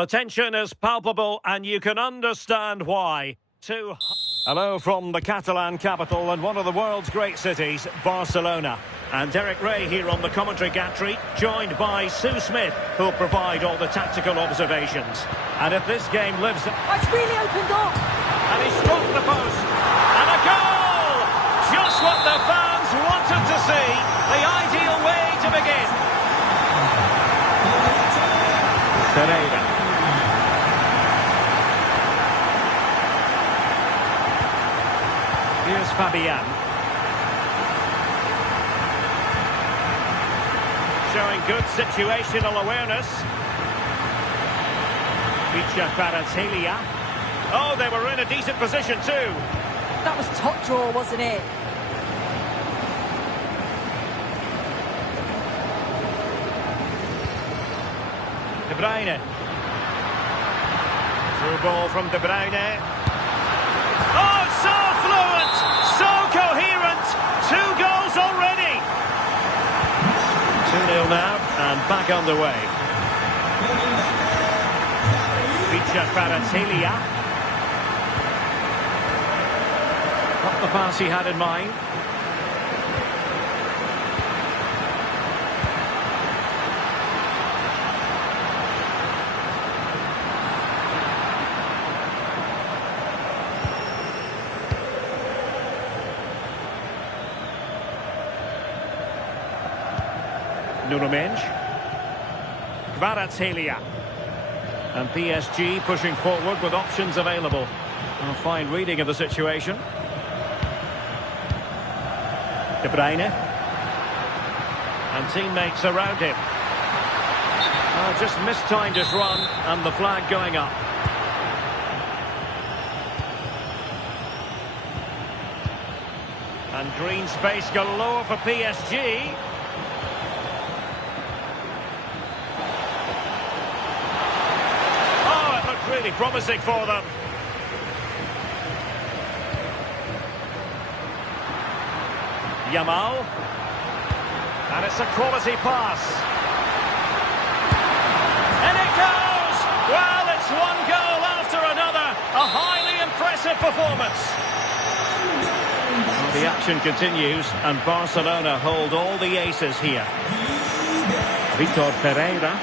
The tension is palpable and you can understand why. Hello from the Catalan capital and one of the world's great cities, Barcelona. And Derek Ray here on the commentary gantry, joined by Sue Smith, who'll provide all the tactical observations. And if this game lives... It's really opened up! And he struck the post. And a goal! Just what the fans wanted to see. The ideal way to begin. Pereira. Here's Fabian. Showing good situational awareness. Barcelona. Oh, they were in a decent position too. That was top draw, wasn't it? De Bruyne. Through ball from De Bruyne. Oh, so fluent, so coherent. 2 goals already. 2-0 now, and back underway. Barcelona. Not the pass he had in mind. Nuno Mendes. Barcelona. And PSG pushing forward with options available. A fine reading of the situation. De Bruyne. And teammates around him. Just mistimed his run and the flag going up. And green space galore for PSG. Really promising for them. Yamal. And it's a quality pass. And it goes! Well, it's one goal after another. A highly impressive performance. Well, the action continues and Barcelona hold all the aces here. Vitor Pereira.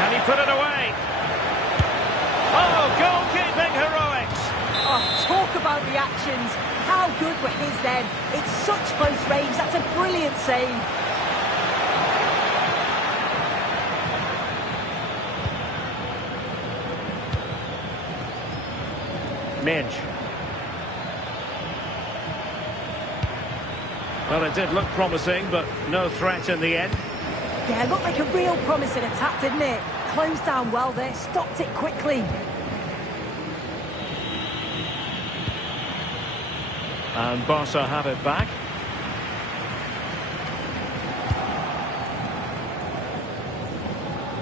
Can he put it away? Oh, goalkeeping heroics! Oh, talk about the actions. How good were his then? It's such close range. That's a brilliant save. Mendes. Well, it did look promising, but no threat in the end. Yeah, looked like a real promising attack, didn't it? Closed down well there, stopped it quickly. And Barca have it back.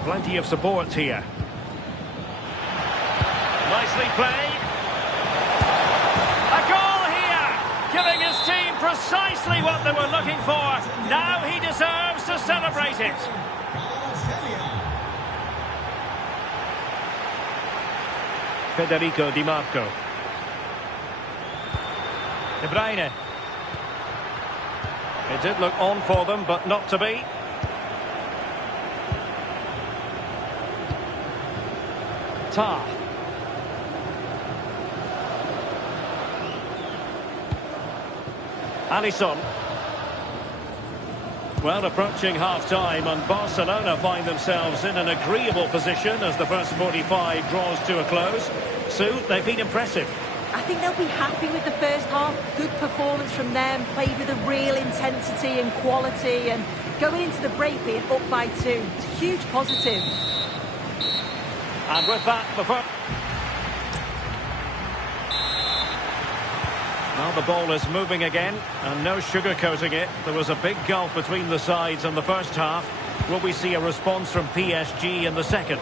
Plenty of support here. Nicely played. A goal here! Giving his team precisely what they were looking for. Now he deserves to celebrate it. Federico Di Marco. De Bruyne. It did look on for them, but not to be. Tar. Alisson. Well, approaching half-time, and Barcelona find themselves in an agreeable position as the first 45 draws to a close. Sue, they've been impressive. I think they'll be happy with the first half. Good performance from them, played with a real intensity and quality, and going into the break being up by 2. It's a huge positive. And with that, well, the ball is moving again, and no sugarcoating it. There was a big gulf between the sides in the first half. Will we see a response from PSG in the second?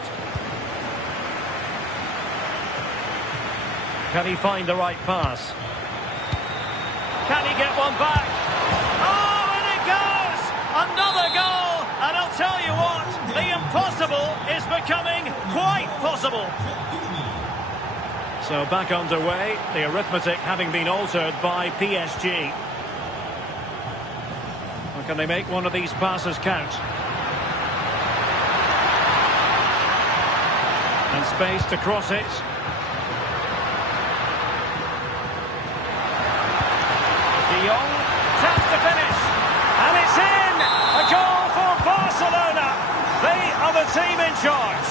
Can he find the right pass? Can he get one back? Oh, and it goes! Another goal! tell you what, the impossible is becoming quite possible. So back underway, the arithmetic having been altered by PSG. Or can they make one of these passes count? And space to cross it. De Jong, chance to finish. And it's in! A goal for Barcelona. They are the team in charge.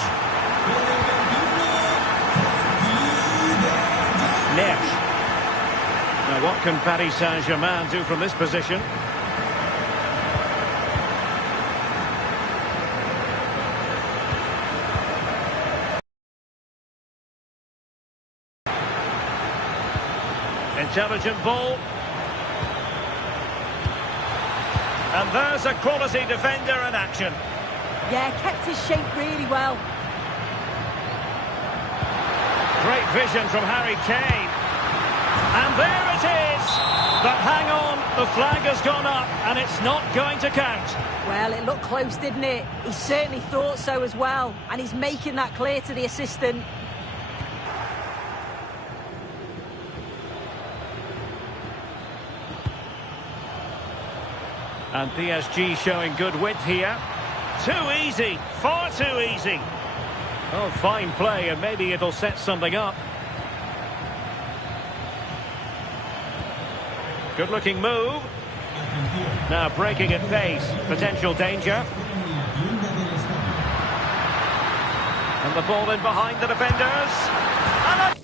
Neves. Now what can Paris Saint-Germain do from this position? Intelligent ball. And there's a quality defender in action. Yeah, kept his shape really well. Great vision from Harry Kane. And there it is. But hang on, the flag has gone up and it's not going to count. Well, it looked close, didn't it? He certainly thought so as well. And he's making that clear to the assistant. And PSG showing good width here. Too easy, far too easy. Oh, fine play, and maybe it'll set something up. Good-looking move. Now breaking at pace, potential danger. And the ball in behind the defenders. And a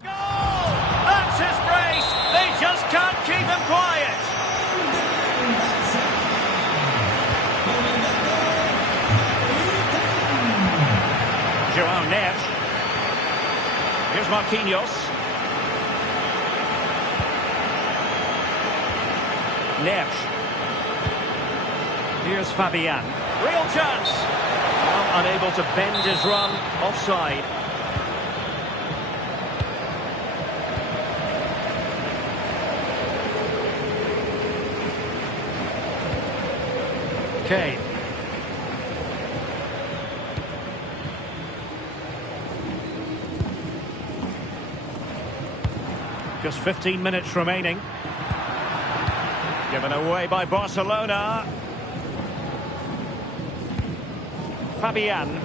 goal! That's his brace. They just can't keep him quiet. João Neves. Here's Marquinhos. Neves. Here's Fabian. Real chance. Well, unable to bend his run. Offside. Kane. Just 15 minutes remaining. Given away by Barcelona. Fabian.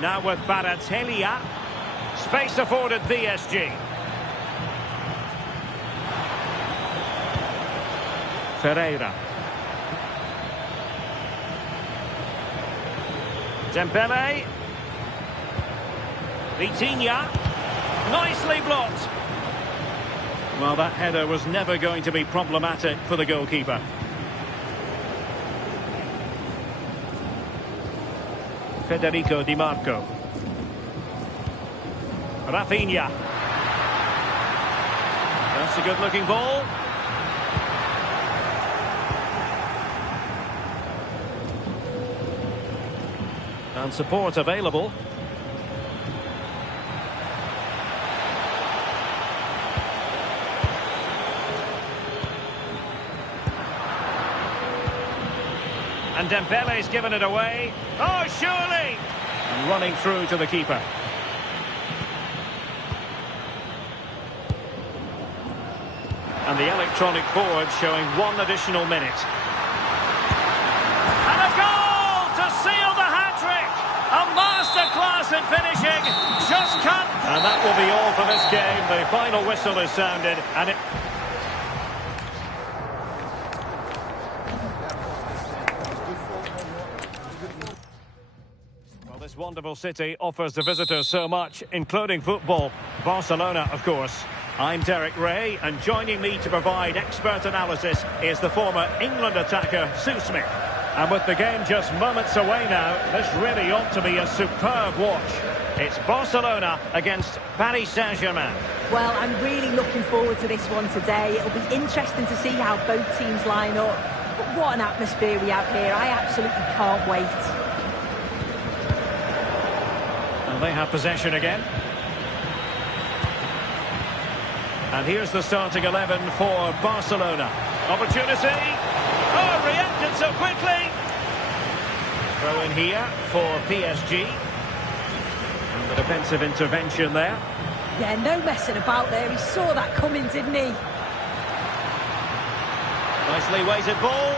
Now with Baratelia. Space afforded PSG. Ferreira. Dembele. Vitinha. Nicely blocked. Well, that header was never going to be problematic for the goalkeeper. Federico Di Marco. Rafinha. That's a good-looking ball. And support available. And Dembele's given it away. Oh, surely! And running through to the keeper. And the electronic board showing 1 additional minute. And a goal to seal the hat-trick! A masterclass in finishing. Just can't... And that will be all for this game. The final whistle is sounded. And it... wonderful city offers the visitors so much, including football. Barcelona, of course. I'm Derek Ray, and joining me to provide expert analysis is the former England attacker, Sue Smith. And with the game just moments away now, this really ought to be a superb watch. It's Barcelona against Paris Saint-Germain. Well, I'm really looking forward to this one today. It'll be interesting to see how both teams line up. But what an atmosphere we have here. I absolutely can't wait. And they have possession again. And here's the starting 11 for Barcelona. Opportunity. Oh, reacted so quickly. Throw in here for PSG. And the defensive intervention there. Yeah, no messing about there. He saw that coming, didn't he? Nicely weighted ball.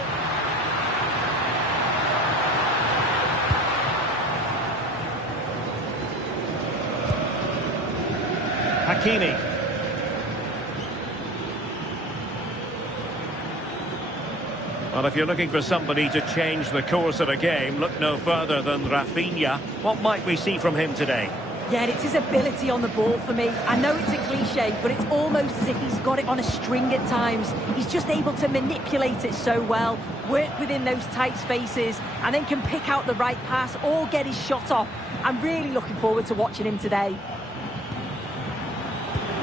Hakimi. Well, if you're looking for somebody to change the course of a game, look no further than Rafinha. What might we see from him today? Yeah, it's his ability on the ball for me. I know it's a cliche, but it's almost as if he's got it on a string at times. He's just able to manipulate it so well, work within those tight spaces, and then can pick out the right pass or get his shot off. I'm really looking forward to watching him today.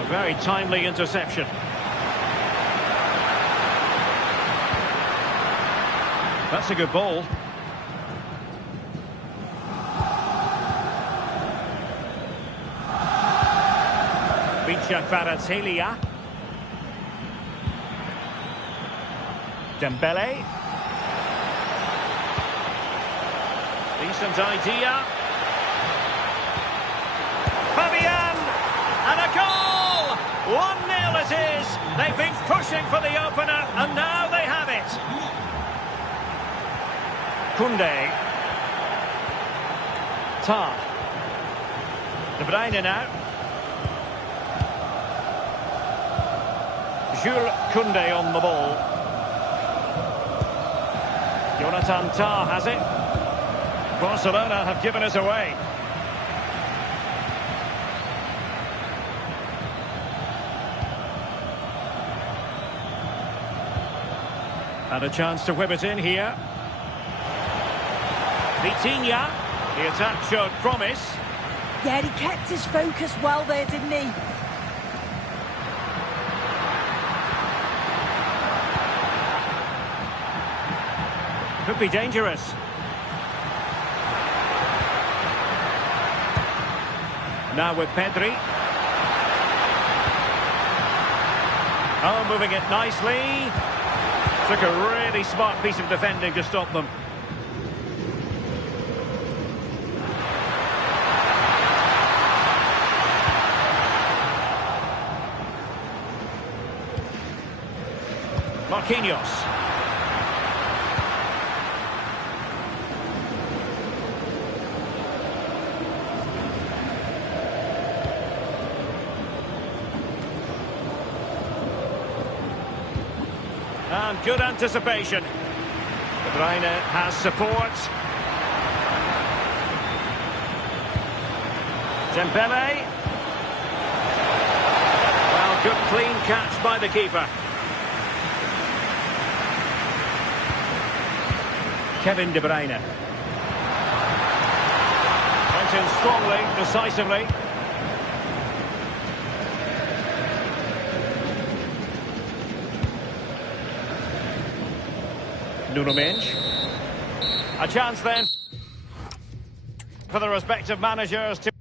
A very timely interception. That's a good ball. Kvaratskhelia. Dembele. Decent idea. Fabian! And a goal! 1-0 it is. They've been pushing for the opener, and now they have it. Koundé. Tar. De Bruyne now. Jules Koundé on the ball. Jonathan Tah has it. Barcelona have given it away. And a chance to whip it in here. Vitinha. The attack showed promise. Yeah, he kept his focus well there, didn't he? Could be dangerous. Now with Pedri. Oh, moving it nicely. Took a really smart piece of defending to stop them. Marquinhos. And good anticipation. De Bruyne has support. Dembele. Well, good clean catch by the keeper. Kevin De Bruyne. Went in strongly, decisively. Nuno Mendes. A chance then for the respective managers to...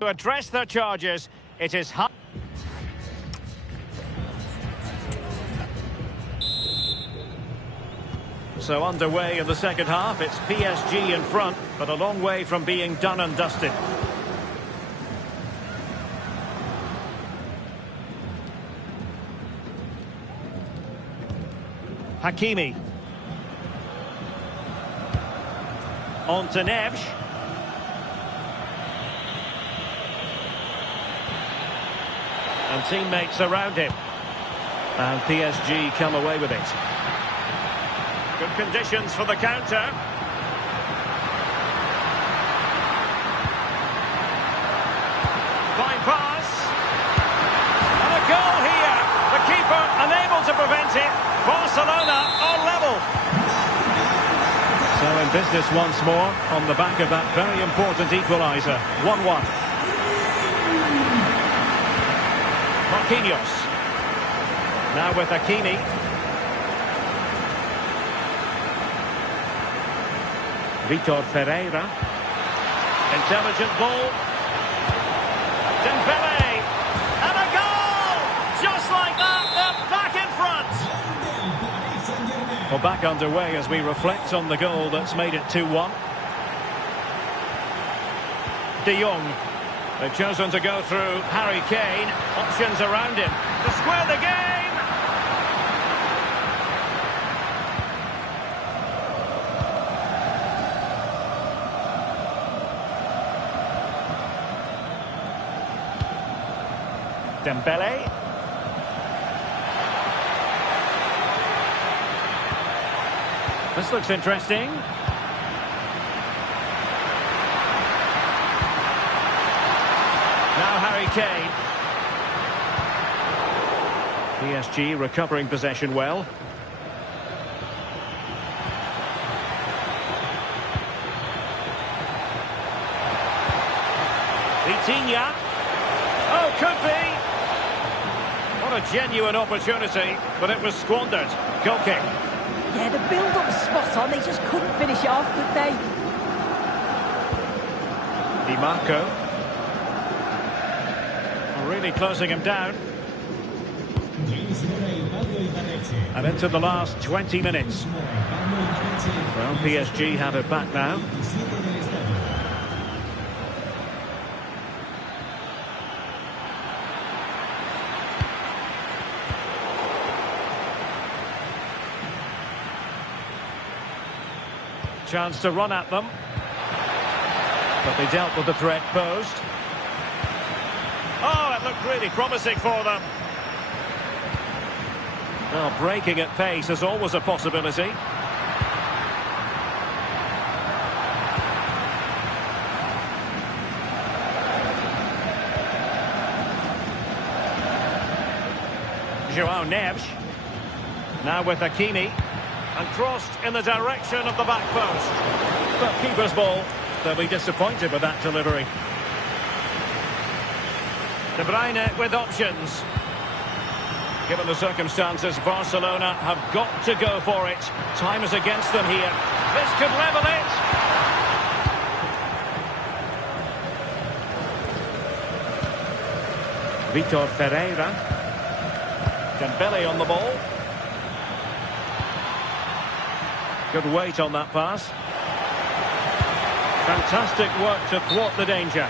To address their charges, it is... So underway in the second half, it's PSG in front, but a long way from being done and dusted. Hakimi. On to Neves. And teammates around him. And PSG come away with it. Good conditions for the counter. Fine pass. And a goal here. The keeper unable to prevent it. Barcelona are level. So in business once more on the back of that very important equaliser. 1-1. Marquinhos. Now with Hakimi. Vitor Ferreira. Intelligent ball. Dembele. And a goal! Just like that, they're back in front. Well, back underway as we reflect on the goal that's made it 2-1. De Jong. They've chosen to go through Harry Kane. Options around him to square the game. Dembele. This looks interesting. Now Harry Kane. PSG recovering possession well. Vitinha. Oh, could be. What a genuine opportunity, but it was squandered. Goal kick. Yeah, the build-up was spot on. They just couldn't finish it off, could they? Di Marco. Really closing him down. And into the last 20 minutes. Well, PSG have it back now. Chance to run at them. But they dealt with the threat posed. Oh, it looked really promising for them. Well, breaking at pace is always a possibility. João Neves. Now with Hakimi. And crossed in the direction of the back post. But keeper's ball. They'll be disappointed with that delivery. De Bruyne with options. Given the circumstances, Barcelona have got to go for it. Time is against them here. This could level it. Vitor Ferreira. Dembele on the ball. Good weight on that pass. Fantastic work to thwart the danger.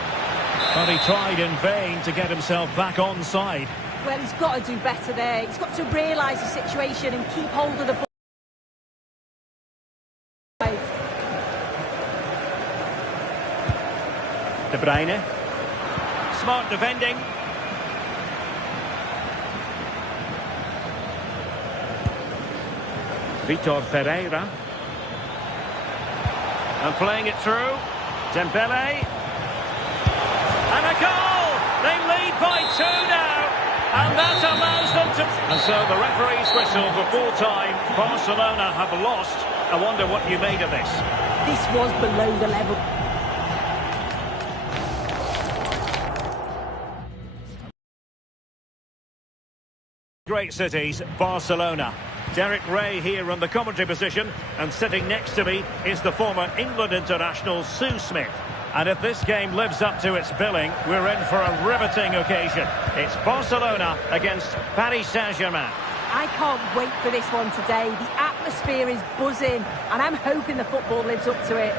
But he tried in vain to get himself back onside. Well, he's got to do better there. He's got to realise the situation and keep hold of the ball. De Bruyne. Smart defending. Vitor Ferreira. And playing it through. Dembele. And a goal! They lead by 2 now. And that allows them to... And so the referee's whistle for full time. Barcelona have lost. I wonder what you made of this. This was below the level. Great cities, Barcelona. Derek Ray here on the commentary position, and sitting next to me is the former England international Sue Smith. And if this game lives up to its billing, we're in for a riveting occasion. It's Barcelona against Paris Saint-Germain. I can't wait for this one today. The atmosphere atmosphere is buzzing, and I'm hoping the football lives up to it.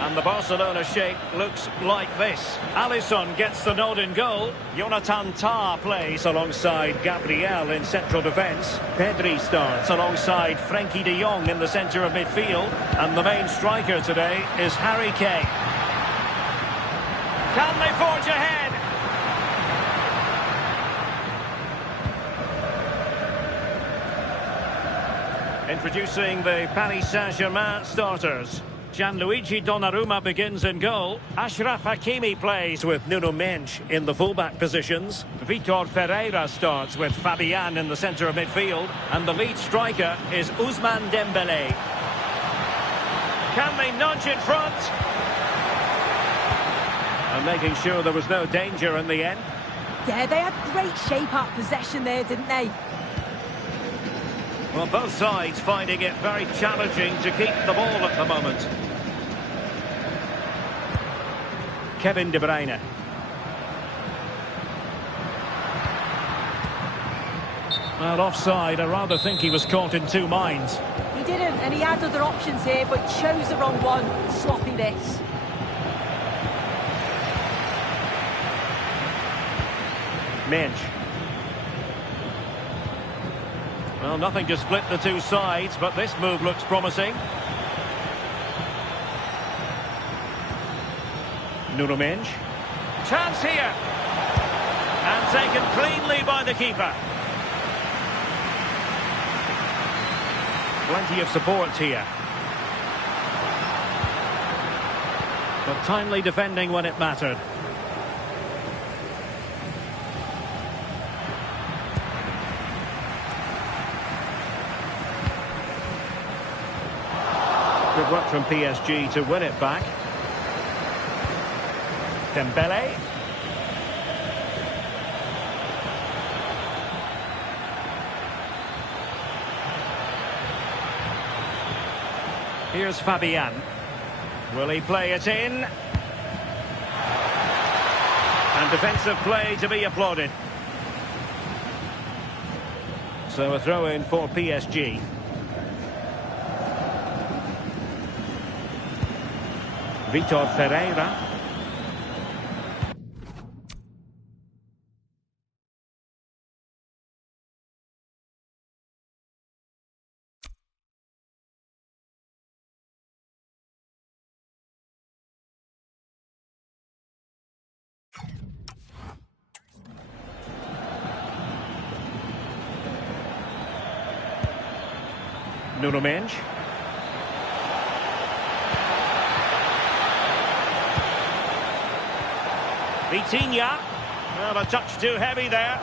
And the Barcelona shape looks like this. Alisson gets the nod in goal. Jonathan Tah plays alongside Gabriel in central defence. Pedri starts alongside Frenkie de Jong in the centre of midfield. And the main striker today is Harry Kane. Can they forge ahead? Introducing the Paris Saint-Germain starters. Gianluigi Donnarumma begins in goal. Achraf Hakimi plays with Nuno Mendes in the fullback positions. Vitor Ferreira starts with Fabian in the centre of midfield. And the lead striker is Ousmane Dembélé. Can they nudge in front? And making sure there was no danger in the end. Yeah, they had great shape out possession there, didn't they? Well, both sides finding it very challenging to keep the ball at the moment. Kevin De Bruyne. Well, offside. I rather think he was caught in two minds. He didn't, and he had other options here, but chose the wrong one. Sloppy this. Mendes. Well, nothing to split the two sides, but this move looks promising. Nuno Mendes. Chance here. And taken cleanly by the keeper. Plenty of support here. But timely defending when it mattered. Good work from PSG to win it back. Dembélé. Here's Fabian. Will he play it in? And defensive play to be applauded. So a throw in for PSG. Vitor Ferreira. Nuno Mendes. Vitinha. Well, a touch too heavy there.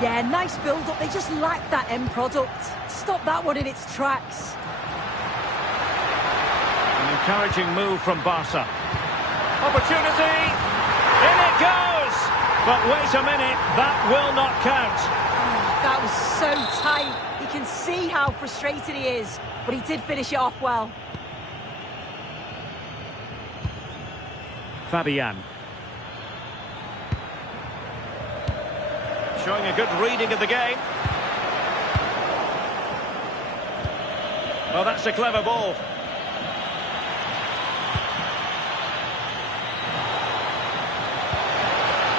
Yeah, nice build-up. They just lacked that end product. Stop that one in its tracks. An encouraging move from Barca. Opportunity. In it goes. But wait a minute. That will not count. That was so tight. You can see how frustrated he is. But he did finish it off well. Fabian. Showing a good reading of the game. Well, that's a clever ball.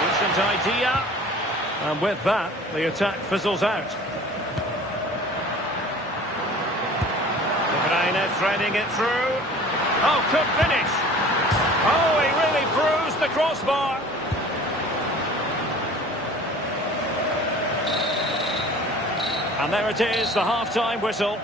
Decent idea. And with that, the attack fizzles out. De Bruyne threading it through. Oh, could finish. Oh, he really bruised the crossbar. And there it is, the half-time whistle.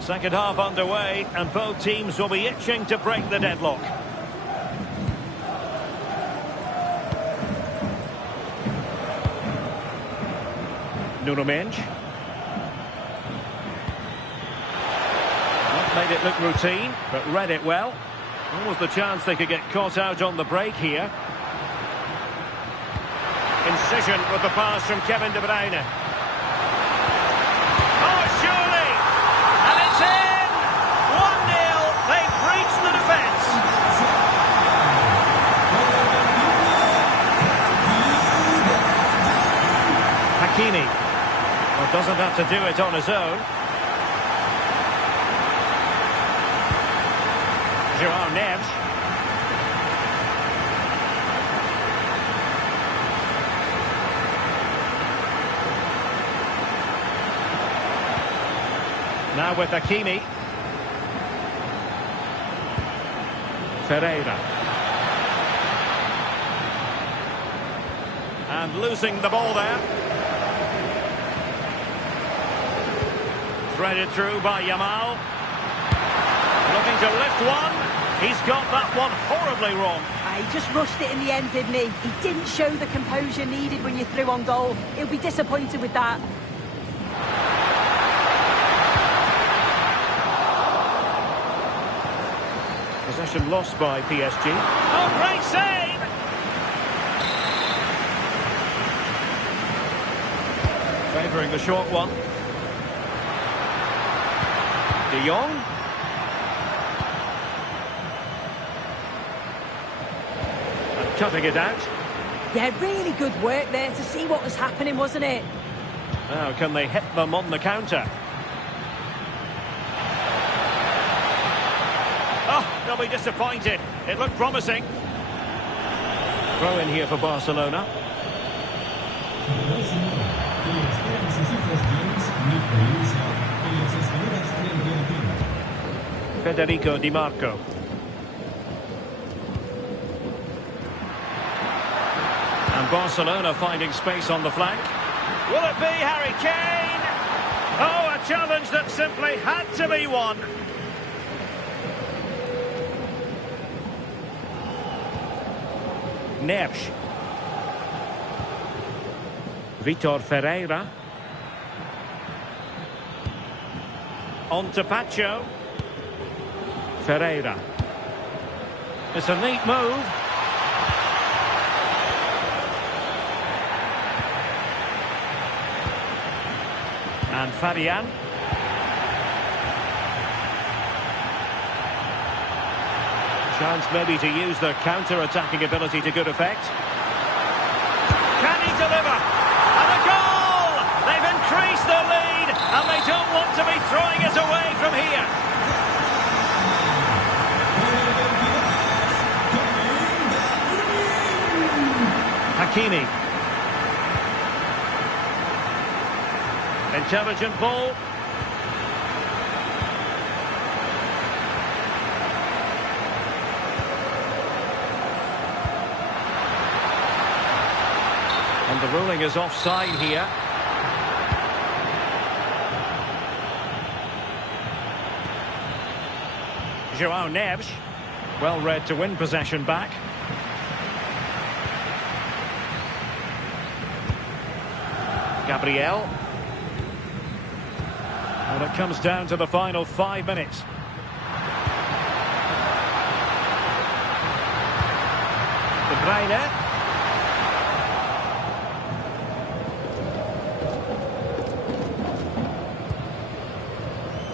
Second half underway, and both teams will be itching to break the deadlock. Nuno Mendes. Made it look routine, but read it well. Almost the chance they could get caught out on the break here. Incision with the pass from Kevin De Bruyne. Oh, surely! And it's in! 1-0. They've breached the defence. to do it on his own. João Neves. Now with Hakimi. Ferreira. And losing the ball there. Threaded through by Yamal. Looking to lift one. He's got that one horribly wrong. He just rushed it in the end, didn't he? He didn't show the composure needed when you're through on goal. He'll be disappointed with that. Possession lost by PSG. Oh, great save! Favouring the short one. De Jong. And cutting it out. Yeah, really good work there to see what was happening, wasn't it? Now, can they hit them on the counter? Oh, they'll be disappointed. It looked promising. Throw in here for Barcelona. Federico Di Marco. And Barcelona finding space on the flank. Will it be Harry Kane? Oh, a challenge that simply had to be won. Neves. Vitor Ferreira. On to Pacho. Ferreira. It's a neat move. And Fabian. Chance maybe to use the counter-attacking ability to good effect. Can he deliver? And a goal! They've increased their lead, and they don't want to be throwing it away from here. Hakimi. Intelligent ball. And the ruling is offside here. João Neves. Well read to win possession back. Gabriel. And it comes down to the final 5 minutes. De Bruyne.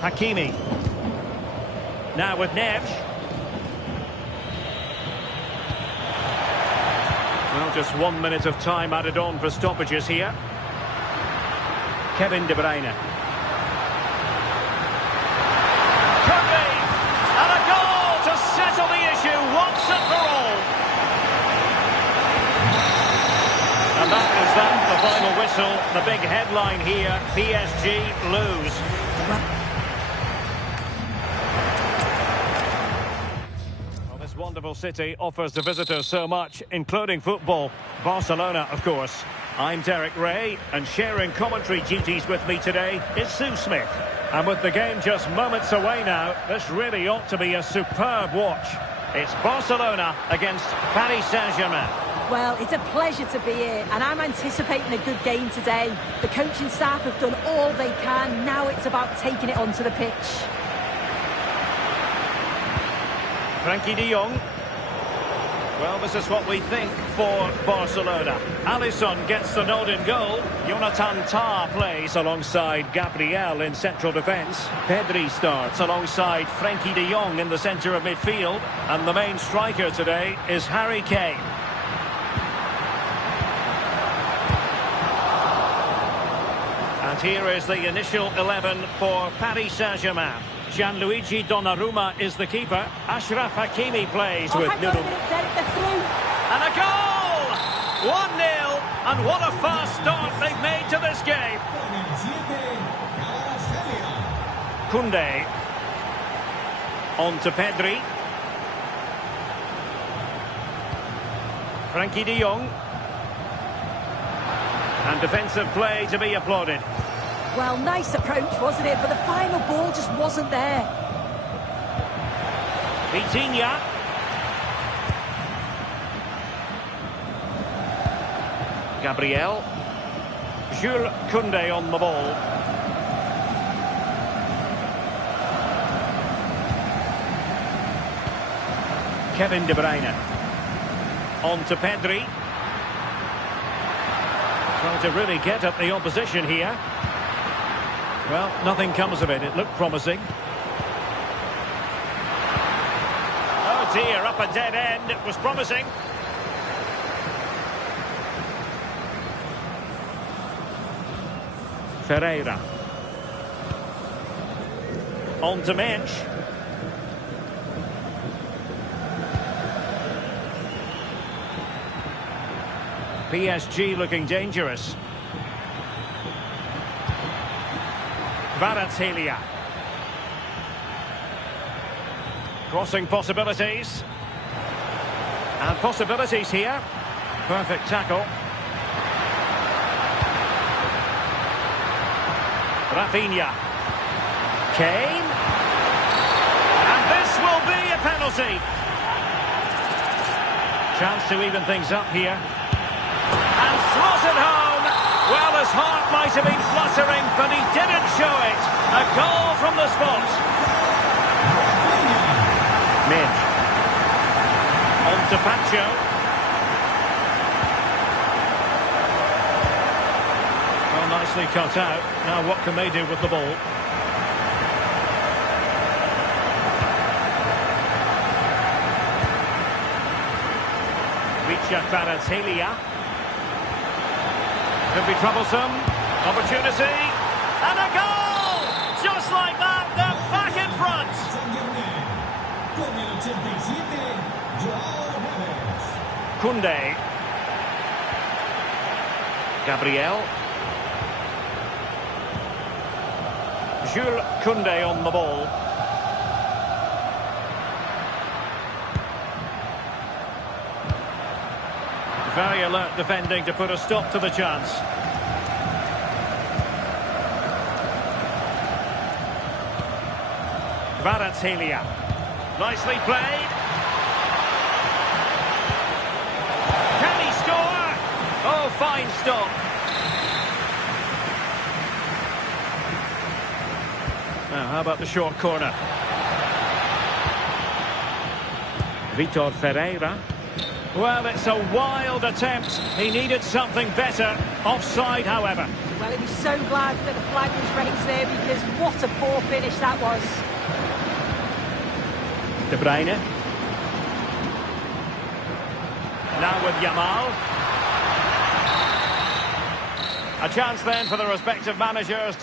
Hakimi. Now with Neves. Well, just 1 minute of time added on for stoppages here. Kevin De Bruyne. Could be! And a goal to settle the issue once and for all. And that is that, the final whistle. The big headline here, PSG lose. Well, this wonderful city offers the visitors so much, including football. Barcelona, of course. I'm Derek Ray, and sharing commentary duties with me today is Sue Smith. And with the game just moments away now, this really ought to be a superb watch. It's Barcelona against Paris Saint-Germain. Well, it's a pleasure to be here, and I'm anticipating a good game today. The coaching staff have done all they can. Now it's about taking it onto the pitch. Frenkie de Jong. Well, this is what we think for Barcelona. Alisson gets the nod in goal. Jonathan Tah plays alongside Gabriel in central defence. Pedri starts alongside Frenkie de Jong in the centre of midfield. And the main striker today is Harry Kane. And And here is the initial 11 for Paris Saint-Germain. Gianluigi Donnarumma is the keeper. Ashraf Hakimi plays with Nuru. And a goal! 1-0, and what a fast start they've made to this game. Koundé. On to Pedri. Frankie de Jong. And defensive play to be applauded. Well, nice approach, wasn't it? But the final ball just wasn't there. Vitinha. Gabriel. Jules Koundé on the ball. Kevin De Bruyne. On to Pedri. Trying to really get at the opposition here. Well, nothing comes of it. It looked promising. Oh dear, up a dead end. It was promising. Ferreira. On to Mensch. PSG looking dangerous. Kvaratskhelia. Crossing possibilities. And possibilities here. Perfect tackle. Rafinha. Kane. And this will be a penalty. Chance to even things up here. And slotted home. Well, his heart might have been fluttering, but he didn't show it. A goal from the spot. Midge. On to Pacho. Well, nicely cut out. Now what can they do with the ball? Kvaratskhelia. Could be troublesome. Opportunity. And a goal! Just like that, they're back in front. Koundé. Gabriel. Jules Koundé on the ball. Very alert defending to put a stop to the chance. Kvaratskhelia. Nicely played. Can he score? Oh, fine stop. Now, how about the short corner? Vitor Ferreira. Well, it's a wild attempt. He needed something better. Offside, however. Well, he was so glad that the flag was raised there, because what a poor finish that was. De Bruyne. Now with Yamal. A chance then for the respective managers.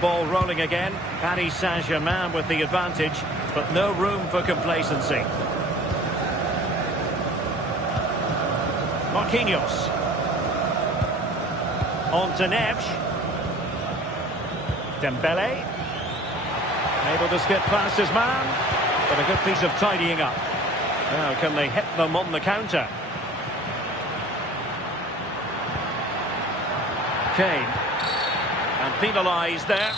Ball rolling again. Paris Saint-Germain with the advantage, but no room for complacency. Marquinhos. On to Neves. Dembele. Able to skip past his man, but a good piece of tidying up. Now can they hit them on the counter? Kane. And penalised there.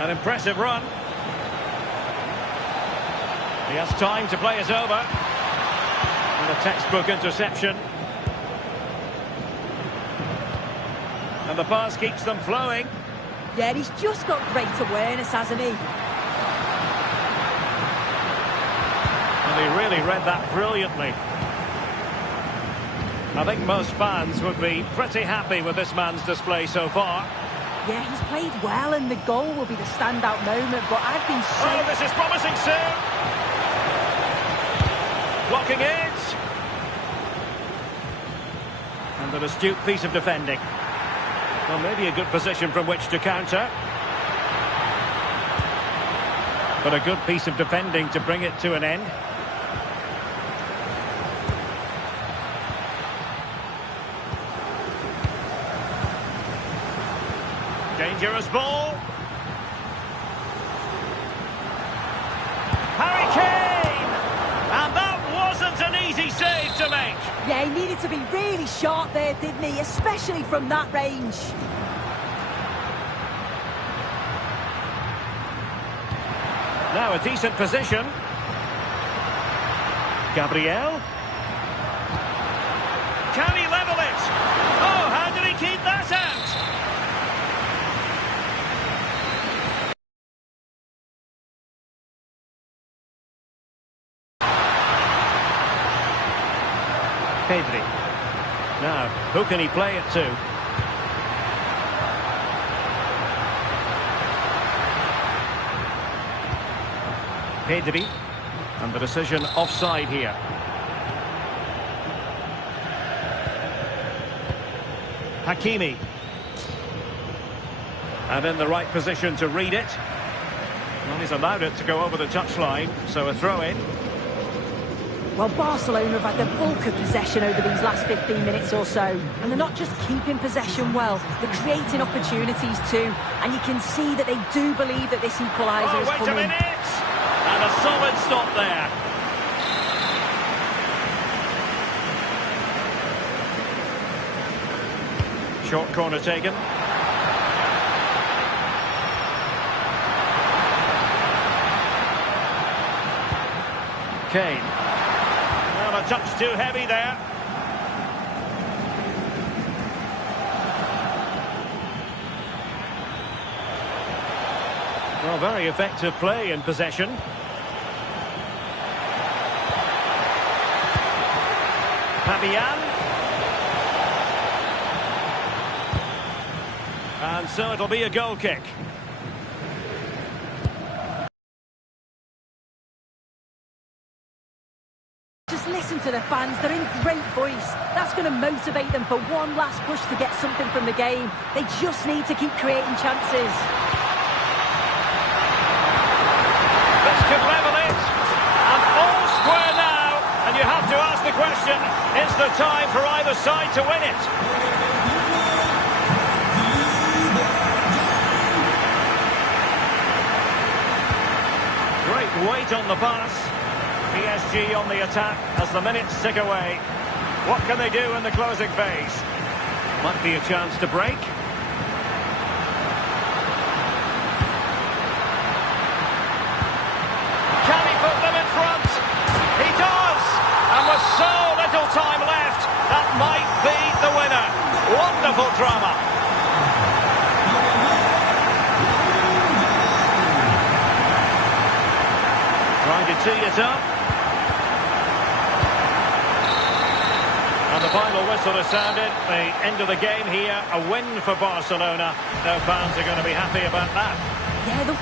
An impressive run. He has time to play it over. And a textbook interception. And the pass keeps them flowing. Yeah, he's just got great awareness, hasn't he? And he really read that brilliantly. I think most fans would be pretty happy with this man's display so far. Yeah, he's played well, and the goal will be the standout moment, but I've been so... Oh, this is promising soon. Blocking it. And an astute piece of defending. Well, maybe a good position from which to counter. But a good piece of defending to bring it to an end. Dangerous ball. Harry Kane! And that wasn't an easy save to make. Yeah, he needed to be really sharp there, didn't he? Especially from that range. Now a decent position. Gabriel. Can he level it? Oh, how did he keep that out? Pedri. Now, who can he play it to? Pedri. And the decision offside here. Hakimi. And in the right position to read it. Well, he's allowed it to go over the touchline, so a throw-in. Well, Barcelona have had the bulk of possession over these last 15 minutes or so. And they're not just keeping possession well, they're creating opportunities too. And you can see that they do believe that this equaliser is coming. Wait a minute! And a solid stop there. Short corner taken. Kane. Well, a touch too heavy there. Well, very effective play in possession. Fabian. And so it'll be a goal kick. Just listen to the fans, they're in great voice. That's going to motivate them for one last push to get something from the game. They just need to keep creating chances. This could level it. And all square now. And you have to ask the question, is there time for either side to win it? Great weight on the pass. PSG on the attack as the minutes tick away. What can they do in the closing phase? Might be a chance to break. Can he put them in front? He does! And with so little time left, that might be the winner. Wonderful drama. Trying to tee it up. And the final whistle has sounded. The end of the game here, a win for Barcelona. Their fans are going to be happy about that. Yeah,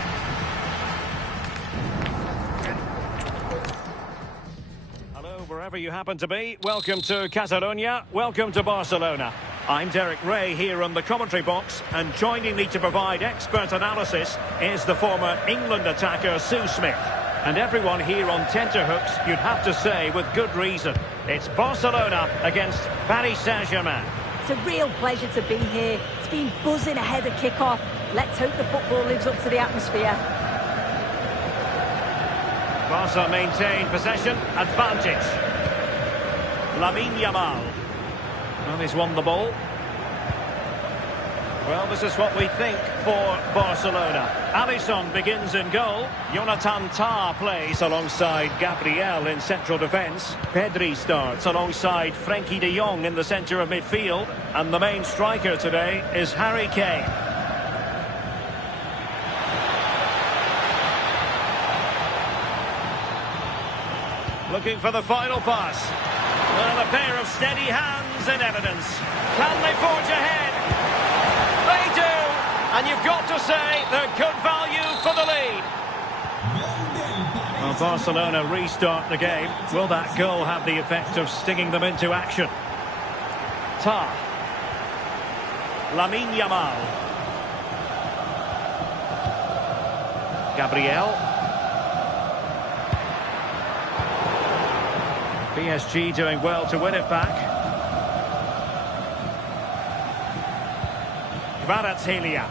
Hello, wherever you happen to be. Welcome to Catalonia. Welcome to Barcelona. I'm Derek Ray here on the commentary box, and joining me to provide expert analysis is the former England attacker Sue Smith. And everyone here on tenterhooks, you'd have to say, with good reason. It's Barcelona against Paris Saint-Germain. it's a real pleasure to be here. It's been buzzing ahead of kick-off. Let's hope the football lives up to the atmosphere. Barca maintain possession, advantage. Lamine Yamal. Well, he's won the ball. Well, this is what we think for Barcelona. Alisson begins in goal. Jonathan Tah plays alongside Gabriel in central defence. Pedri starts alongside Frenkie de Jong in the centre of midfield. And the main striker today is Harry Kane. Looking for the final pass. Well, a pair of steady hands in evidence. Can they forge ahead? They do! And you've got to say they're good value for the lead. Well, Barcelona restart the game. Will that goal have the effect of stinging them into action? Lamine Yamal. Gabriel. PSG doing well to win it back. Kvaratskhelia.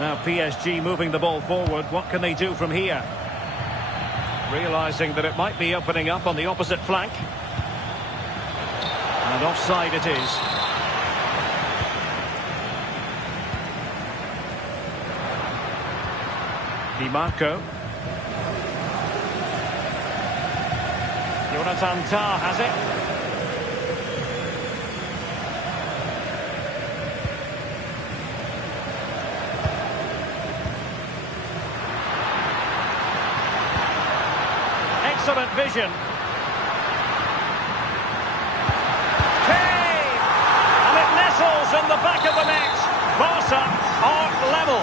Now PSG moving the ball forward. What can they do from here? Realising that it might be opening up on the opposite flank. And offside it is. Di Marco. Jonathan Tah has it. Excellent vision. Kane! And it nestles in the back of the net. Barca are level.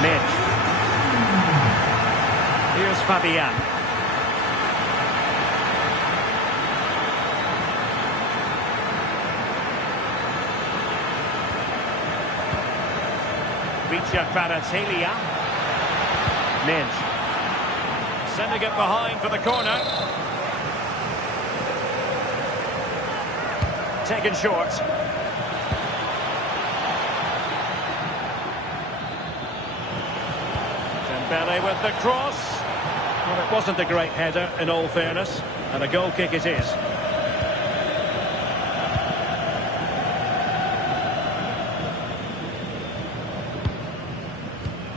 Midge. Here's Fabian. Vicha Kvaratskhelia. Midge. Sending it behind for the corner. Taken short. Dembele with the cross. Well, it wasn't a great header, in all fairness, and a goal kick it is.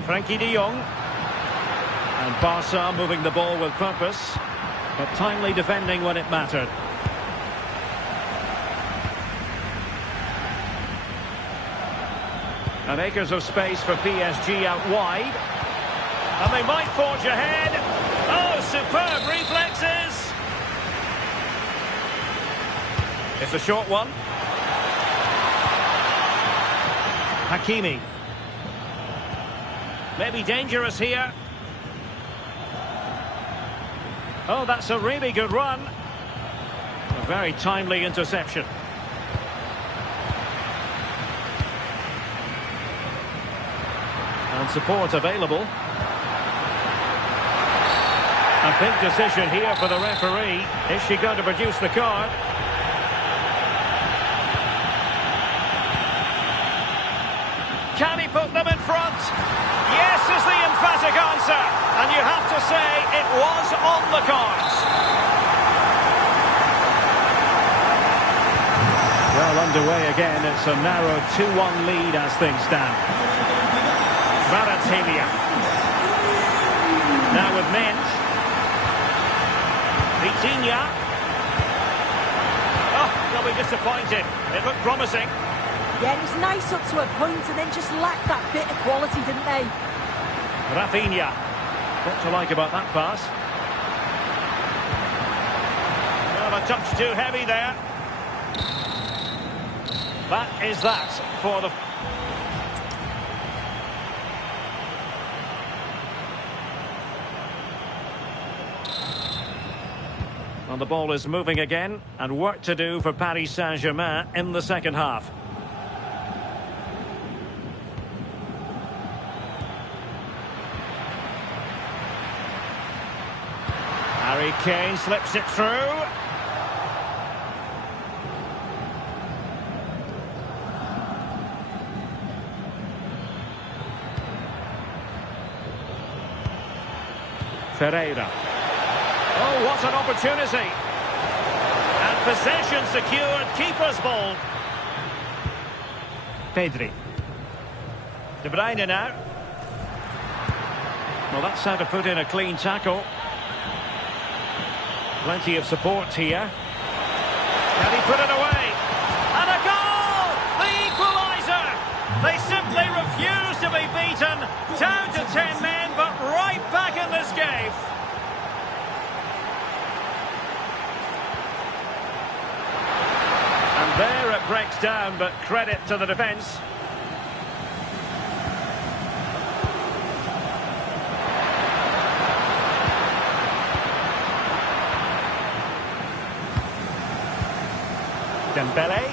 Frankie de Jong. And Barca moving the ball with purpose, but timely defending when it mattered. And acres of space for PSG out wide. And they might forge ahead. Oh, superb reflexes. It's a short one. Hakimi. Maybe dangerous here. Oh, that's a really good run. A very timely interception. And support available. A big decision here for the referee. Is she going to produce the card? Can he put them in front? Yes is the emphatic answer. And you have to say it was on the cards. Well, underway again. It's a narrow 2-1 lead as things stand. Kvaratskhelia. Now with Mensch. Vitinha. Oh, they'll be disappointed. It looked promising. Yeah, it was nice up to a point and then just lacked that bit of quality, didn't they? Rafinha. What to like about that pass? Well, a touch too heavy there. That is that for the... And the ball is moving again, and work to do for Paris Saint-Germain in the second half. Harry Kane slips it through. Ferreira. Oh, what an opportunity. And possession secured, keeper's ball. Pedri. De Bruyne now. Well, that's how to put in a clean tackle. Plenty of support here. Can he put it away? And a goal! The equaliser! They simply refuse to be beaten. Down to 10 men, but right back in this game. breaks down, but credit to the defence. Dembele.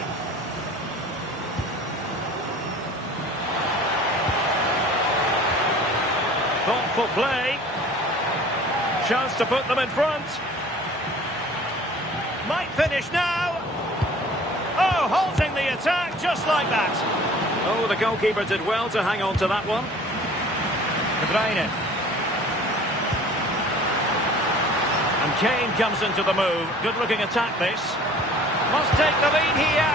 Thoughtful play. Chance to put them in front. Might finish now. Oh, halting the attack just like that. Oh, the goalkeeper did well to hang on to that one. De Bruyne. And Kane comes into the move. Good-looking attack, this. Must take the lead here.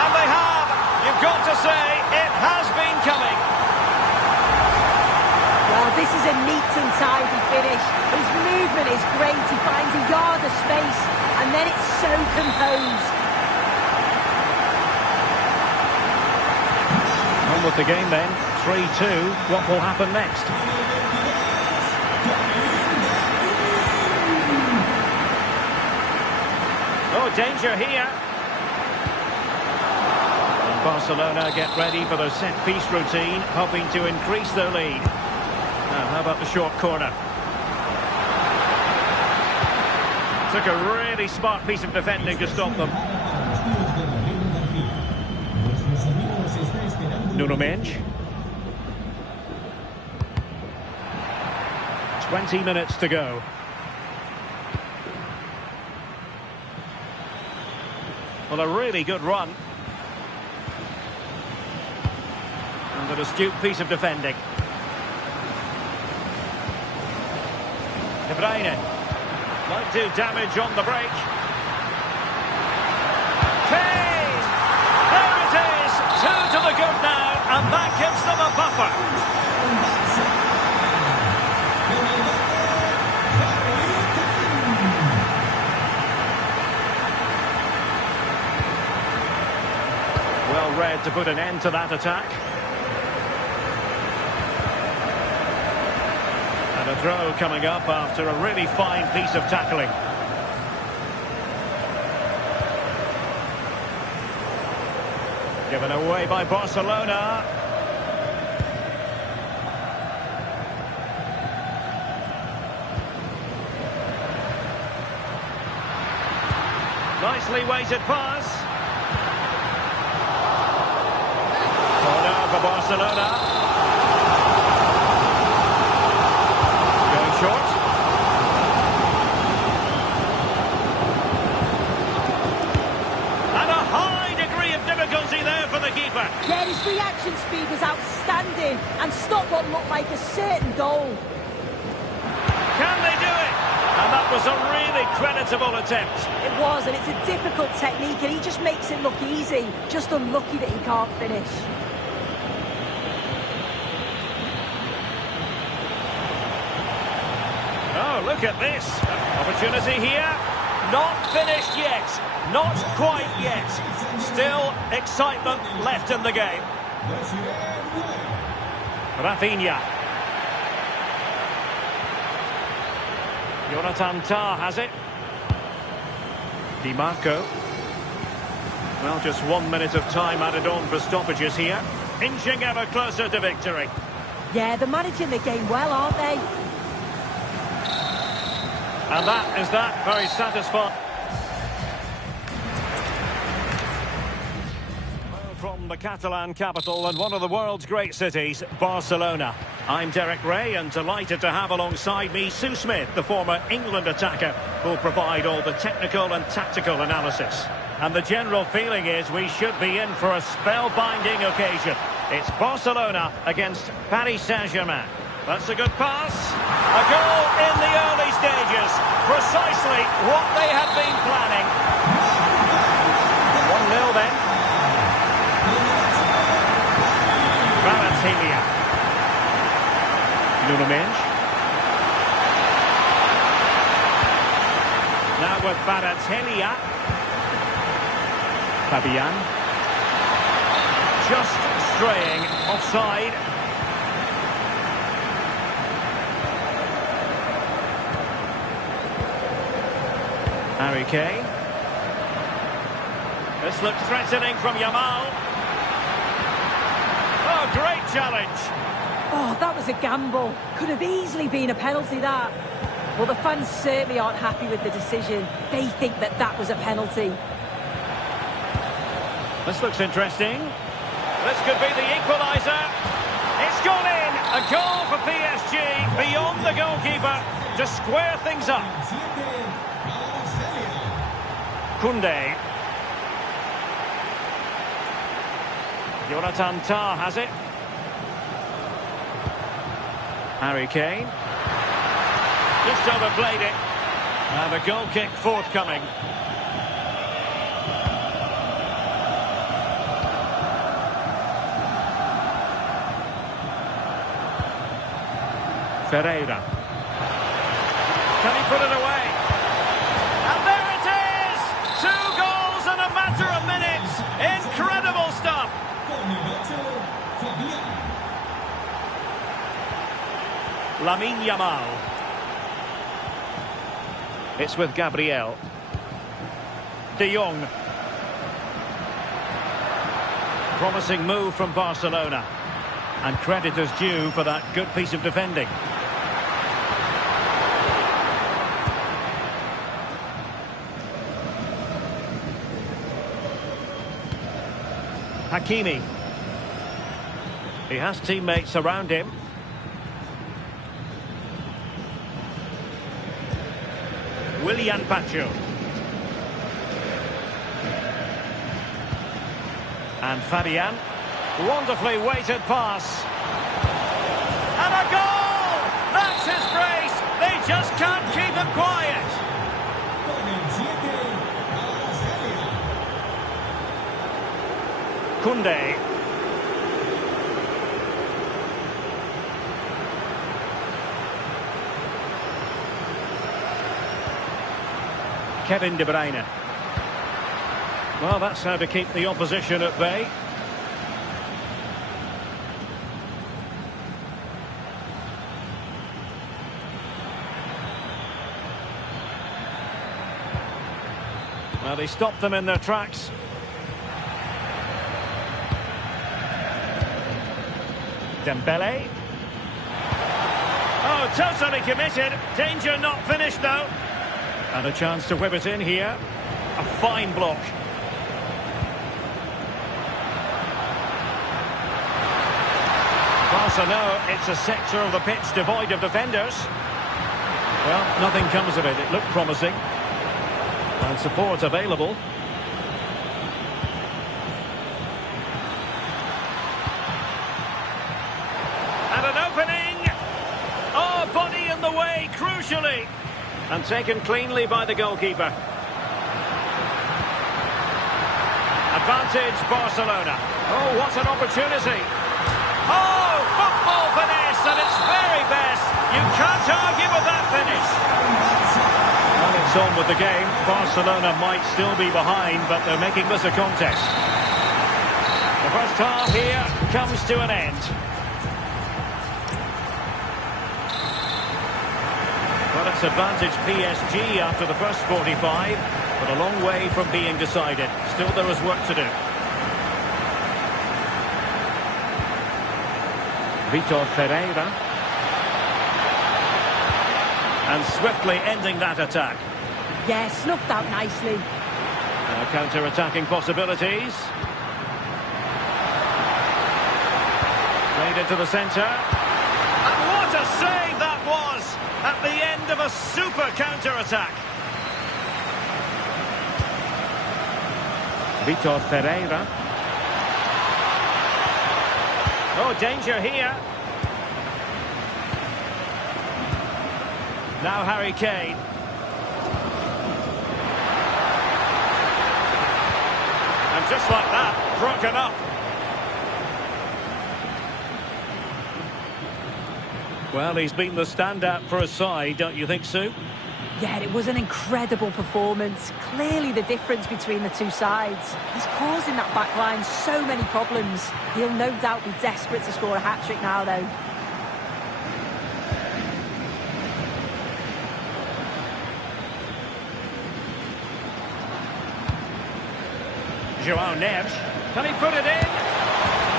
And they have. You've got to say, it has been coming. Well, this is a neat and tidy finish. His movement is great. He finds a yard of space, and then it's so composed. On with the game then. 3-2. What will happen next? Oh, danger here. And Barcelona get ready for their set-piece routine, hoping to increase their lead. Now, how about the short corner? Took a really smart piece of defending to stop them. Nuno Mendes. 20 minutes to go. Well, a really good run. And an astute piece of defending. De Bruyne might do damage on the break. Kane! There it is! 2 to the good now, and that gives them a buffer. Well read to put an end to that attack. And a throw coming up after a really fine piece of tackling. Given away by Barcelona. Nicely weighted pass. Corner for Barcelona. Short. And a high degree of difficulty there for the keeper. Yeah, his reaction speed was outstanding and stopped what looked like a certain goal. Can they do it? And that was a really creditable attempt. It was, and it's a difficult technique, and he just makes it look easy. Just unlucky that he can't finish. Oh, look at this. Opportunity here. Not finished yet. Not quite yet. Still excitement left in the game. Rafinha. Jonathan Tah has it. Di Marco. Well, just 1 minute of time added on for stoppages here. Inching ever closer to victory. Yeah, they're managing the game well, aren't they? And that is that. Very satisfying. From the Catalan capital and one of the world's great cities, Barcelona. I'm Derek Ray, and delighted to have alongside me Sue Smith, the former England attacker, who'll provide all the technical and tactical analysis. And the general feeling is we should be in for a spellbinding occasion. It's Barcelona against Paris Saint-Germain. That's a good pass. A goal in the early stages. Precisely what they had been planning. 1-0 then. Barcelona. Nuno Mendes. Now with Barcelona. Fabian. Just straying offside. Harry Kane. This looks threatening from Yamal. Oh, great challenge. Oh, that was a gamble. Could have easily been a penalty, that. Well, the fans certainly aren't happy with the decision. They think that that was a penalty. This looks interesting. This could be the equaliser. It's gone in. A goal for PSG beyond the goalkeeper to square things up. Koundé. Jonathan Tah has it. Harry Kane. Just overplayed it. And a goal kick forthcoming. Ferreira. Can he put it away? And there it is! 2 goals in a matter of minutes. Incredible stuff. Lamine Yamal. It's with Gabriel. De Jong. Promising move from Barcelona. And credit is due for that good piece of defending. Hakimi. He has teammates around him. Willian Pacho. And Fabian. Wonderfully weighted pass. And a goal! That's his brace! They just can't keep him quiet. Koundé. Kevin De Bruyne. Well, that's how to keep the opposition at bay. Well, he stopped them in their tracks. Dembele. Oh, totally committed. Danger not finished, though. And a chance to whip it in here. A fine block. Barcelona, it's a sector of the pitch devoid of defenders. Well, nothing comes of it. It looked promising. And support available. And an opening. Oh, body in the way, crucially. And taken cleanly by the goalkeeper. Advantage Barcelona. Oh, what an opportunity. Oh, football finesse at its very best. You can't argue with that finish. Well, it's on with the game. Barcelona might still be behind, but they're making this a contest. The first half here comes to an end. Well, it's advantage PSG after the first 45, but a long way from being decided. Still, there is work to do. Vitor Ferreira. And swiftly ending that attack. Yeah, snuffed out nicely. Now counter-attacking possibilities. Played into the centre. And what a save that was at the end of a super counter-attack. Vitor Ferreira. Oh, danger here. Now Harry Kane. And just like that, broken up. Well, he's been the standout for his side, don't you think, Sue? Yeah, it was an incredible performance. Clearly the difference between the two sides. He's causing that back line so many problems. He'll no doubt be desperate to score a hat-trick now, though. João Neves. Can he put it in?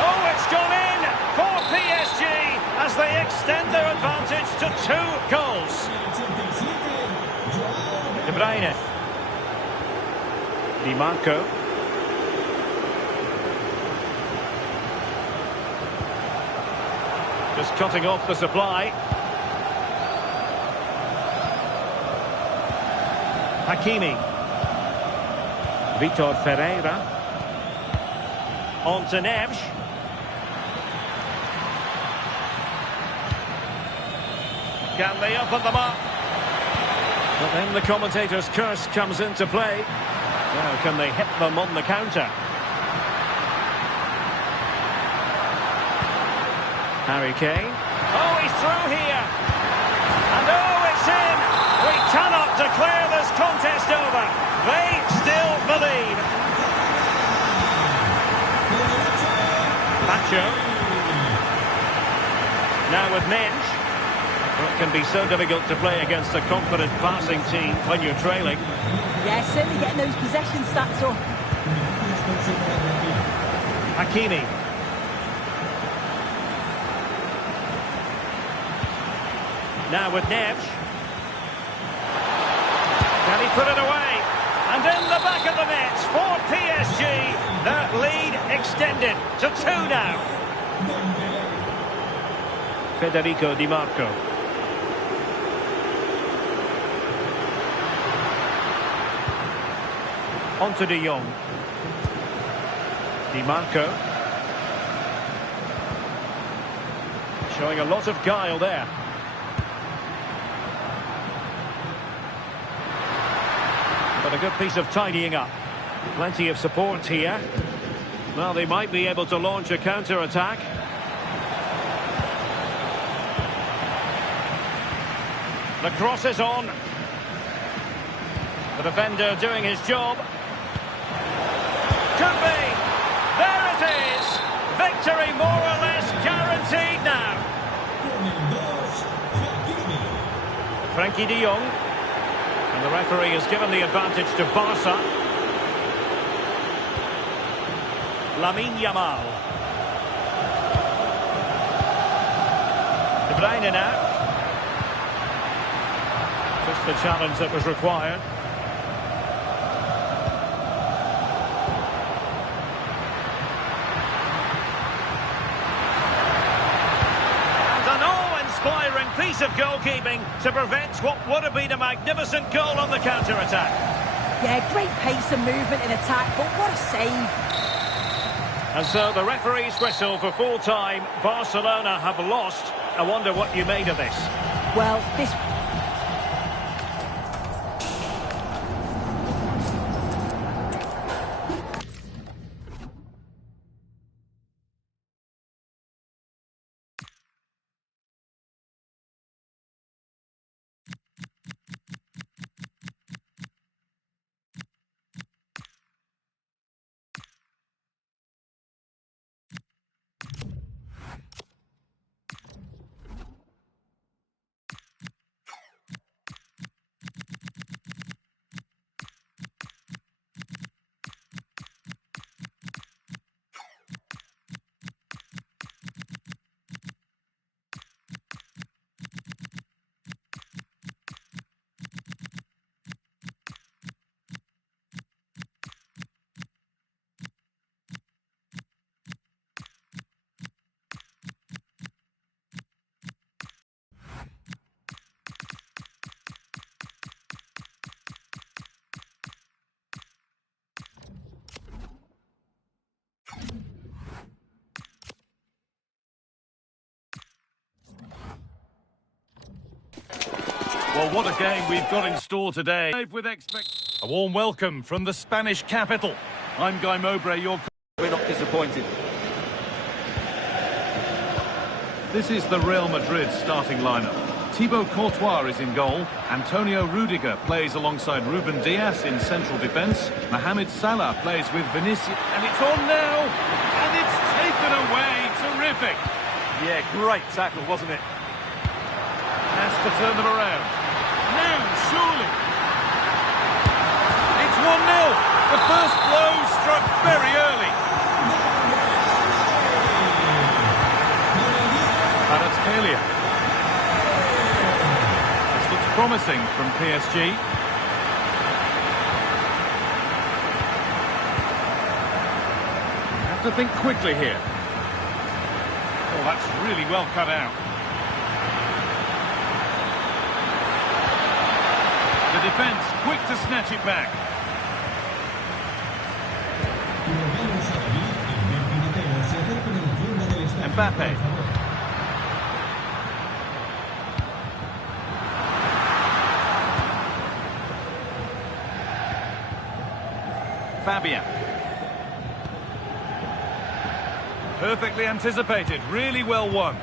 Oh, it's gone in for PSG as they extend their advantage to 2 goals. De Bruyne. Di Marco. Just cutting off the supply. Hakimi. Vitor Ferreira. On to Neves. Can they open them up? But then the commentator's curse comes into play. Now can they hit them on the counter? Harry Kane. Oh, he's through here. And oh, it's in. We cannot declare this contest over. They still believe. Pacho. Now with Mensch. It can be so difficult to play against a confident passing team when you're trailing. Yeah, certainly getting those possession stats up. Hakimi. Now with Neves. Can he put it away? And in the back of the net for PSG. Their lead extended to 2 now. Federico Di Marco. On to De Jong. Di Marco. Showing a lot of guile there. But a good piece of tidying up. Plenty of support here. Well, they might be able to launch a counter-attack. The cross is on. The defender doing his job. Could be. There it is. Victory more or less guaranteed now. Frankie de Jong. And the referee has given the advantage to Barca. Lamine Yamal. De Bruyne now. Just the challenge that was required. Piece of goalkeeping to prevent what would have been a magnificent goal on the counter-attack. Yeah, great pace and movement in attack, but what a save. And so the referee's whistle for full time. Barcelona have lost. I wonder what you made of this. Well, this... Well, what a game we've got in store today. With a warm welcome from the Spanish capital. I'm Guy Mowbray, your... We're not disappointed. This is the Real Madrid starting lineup. Thibaut Courtois is in goal. Antonio Rudiger plays alongside Ruben Dias in central defence. Mohamed Salah plays with Vinicius. And it's on now! And it's taken away! Terrific! Yeah, great tackle, wasn't it? Has to turn them around. Now, surely! It's 1-0! The first blow struck very early. Kvaratskhelia. This looks promising from PSG. Have to think quickly here. Oh, that's really well cut out. The defence quick to snatch it back. Mbappe. Fabian. Perfectly anticipated, really well won.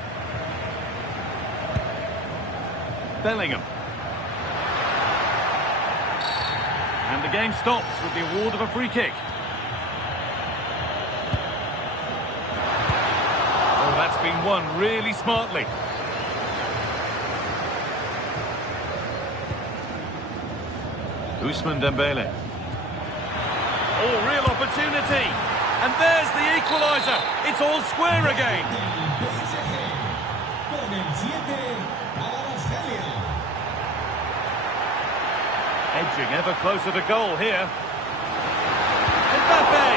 Bellingham. And the game stops with the award of a free kick. Oh, that's been won really smartly. Ousmane Dembele. Oh, real opportunity. And there's the equaliser. It's all square again. Edging ever closer to goal here. Mbappe.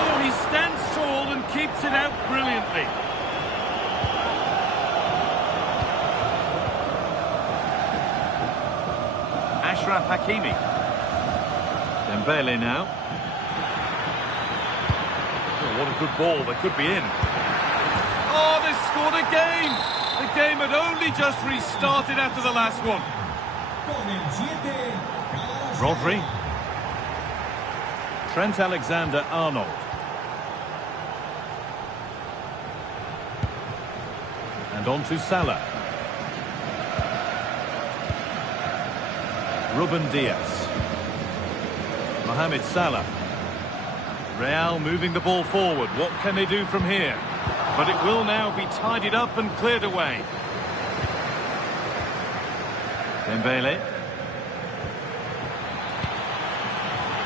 Oh, he stands tall and keeps it out brilliantly. Achraf Hakimi. Dembele now. Oh, what a good ball. They could be in. Oh, they scored again. The game had only just restarted after the last one. Rodri. Trent Alexander-Arnold. And on to Salah. Ruben Dias. Mohamed Salah. Real moving the ball forward. What can they do from here? But it will now be tidied up and cleared away. Dembele.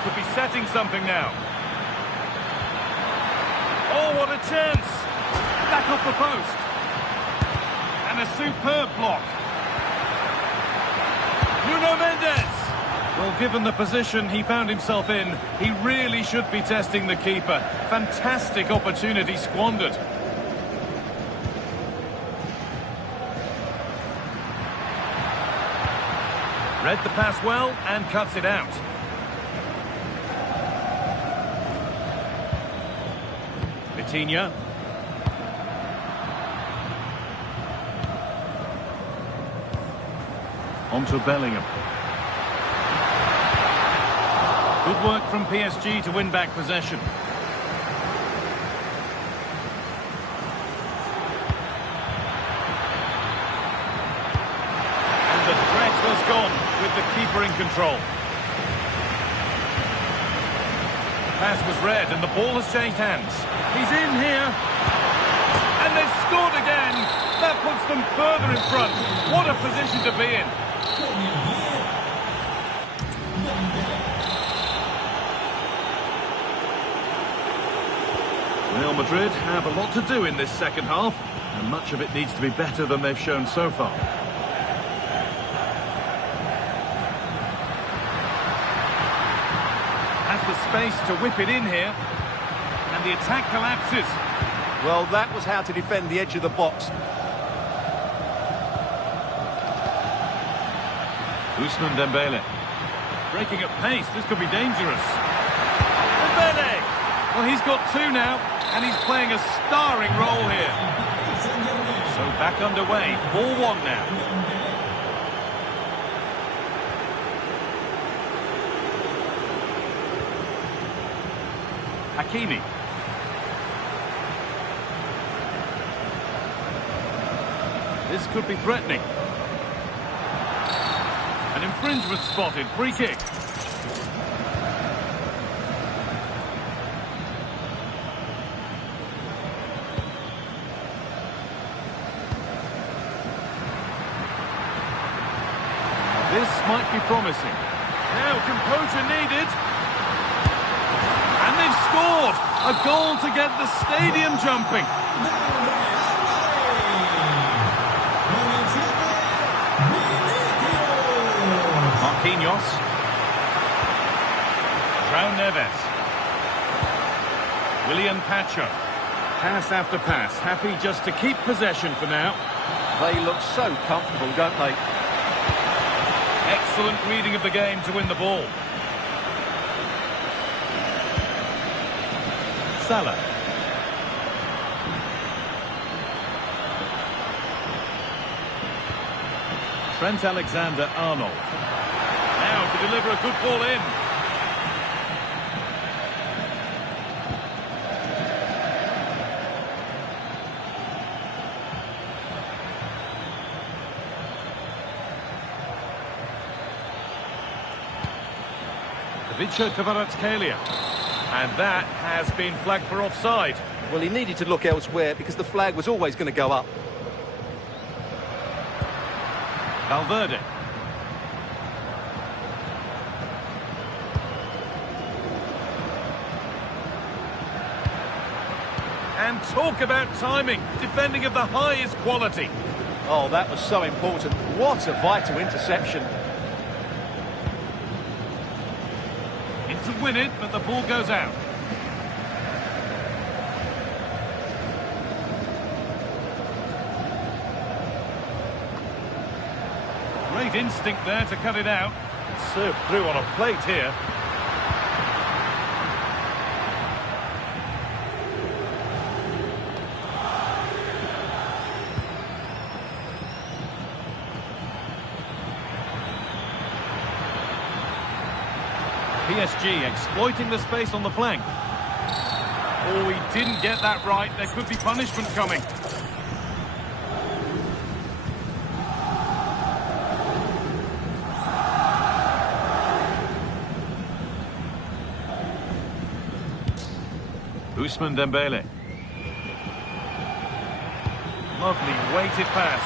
Could be setting something now. Oh, what a chance! Back off the post. And a superb block. Nuno Mendes. Well, given the position he found himself in, he really should be testing the keeper. Fantastic opportunity squandered. Read the pass well and cuts it out. Vitinha. On to Bellingham. Good work from PSG to win back possession. And the threat was gone with the keeper in control. The pass was read and the ball has changed hands. He's in here. And they've scored again. That puts them further in front. What a position to be in. Real Madrid have a lot to do in this second half, and much of it needs to be better than they've shown so far. Has the space to whip it in here, and the attack collapses. Well, that was how to defend the edge of the box. Ousmane Dembele. Breaking at pace, this could be dangerous. Dembele! Well, he's got two now, and he's playing a starring role here. So back underway, 4-1 now. Hakimi. This could be threatening. An infringement spotted, free kick. This might be promising. Now composure needed. scored! A goal to get the stadium jumping. Marquinhos. Raul Neves. William Pacho. Pass after pass, happy just to keep possession for now. They look so comfortable, don't they? Excellent reading of the game to win the ball. Salah. Trent Alexander-Arnold. Now to deliver a good ball in. Vicha Kvaratskhelia. And that has been flagged for offside. Well, he needed to look elsewhere because the flag was always going to go up. Valverde. And talk about timing. Defending of the highest quality. Oh, that was so important. What a vital interception. To win it, but the ball goes out. Great instinct there to cut it out. It's served through on a plate here. PSG exploiting the space on the flank. Oh, he didn't get that right. There could be punishment coming. Ousmane Dembele. Lovely weighted pass.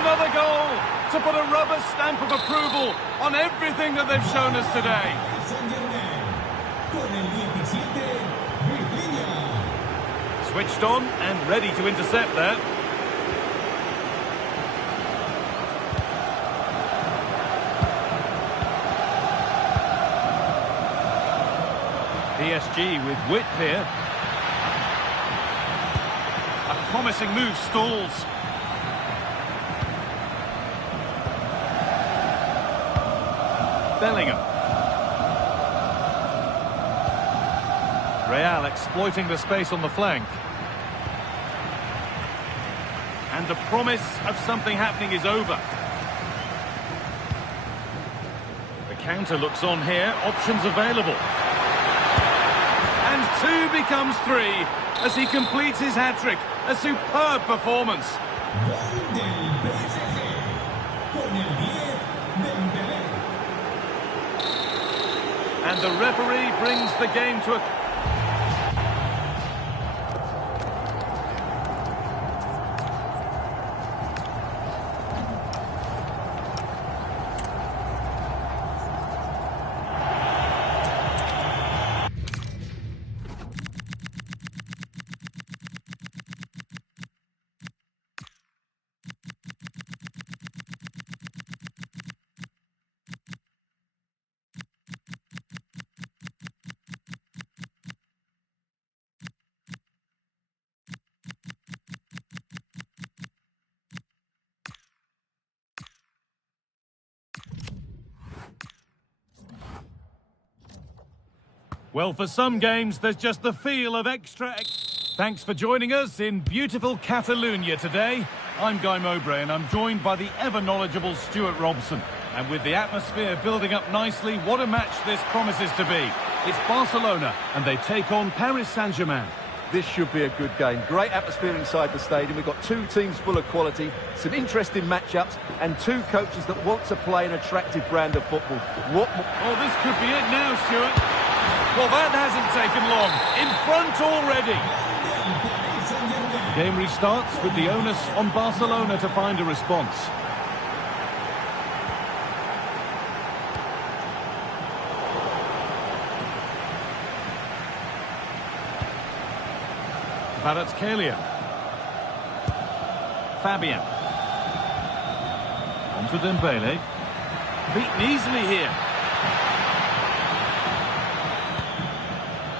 Another goal! To put a rubber stamp of approval on everything that they've shown us today. Switched on and ready to intercept there. PSG with width here. A promising move stalls. Bellingham. Real exploiting the space on the flank. And the promise of something happening is over. The counter looks on here, options available. And 2 becomes 3 as he completes his hat-trick. A superb performance. And the referee brings the game to a... Well, for some games, there's just the feel of extra... Thanks for joining us in beautiful Catalonia today. I'm Guy Mowbray, and I'm joined by the ever-knowledgeable Stuart Robson. And with the atmosphere building up nicely, what a match this promises to be. It's Barcelona, and they take on Paris Saint-Germain. This should be a good game. Great atmosphere inside the stadium. We've got 2 teams full of quality, some interesting matchups, and 2 coaches that want to play an attractive brand of football. Oh, this could be it now, Stuart. Well, that hasn't taken long. In front already. The game restarts with the onus on Barcelona to find a response. Kvaratskhelia. Fabian. On to Dembele. Beaten easily here.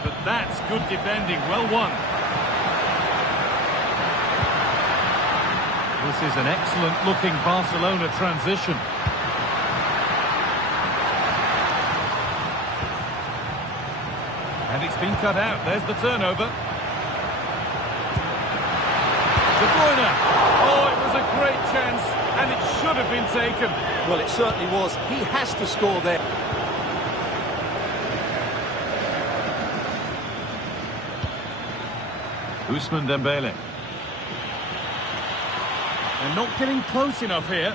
But that's good defending. Well won. This is an excellent-looking Barcelona transition. And it's been cut out. There's the turnover. De Bruyne. Oh, it was a great chance, and it should have been taken. Well, it certainly was. He has to score there. Ousmane Dembele. They're not getting close enough here.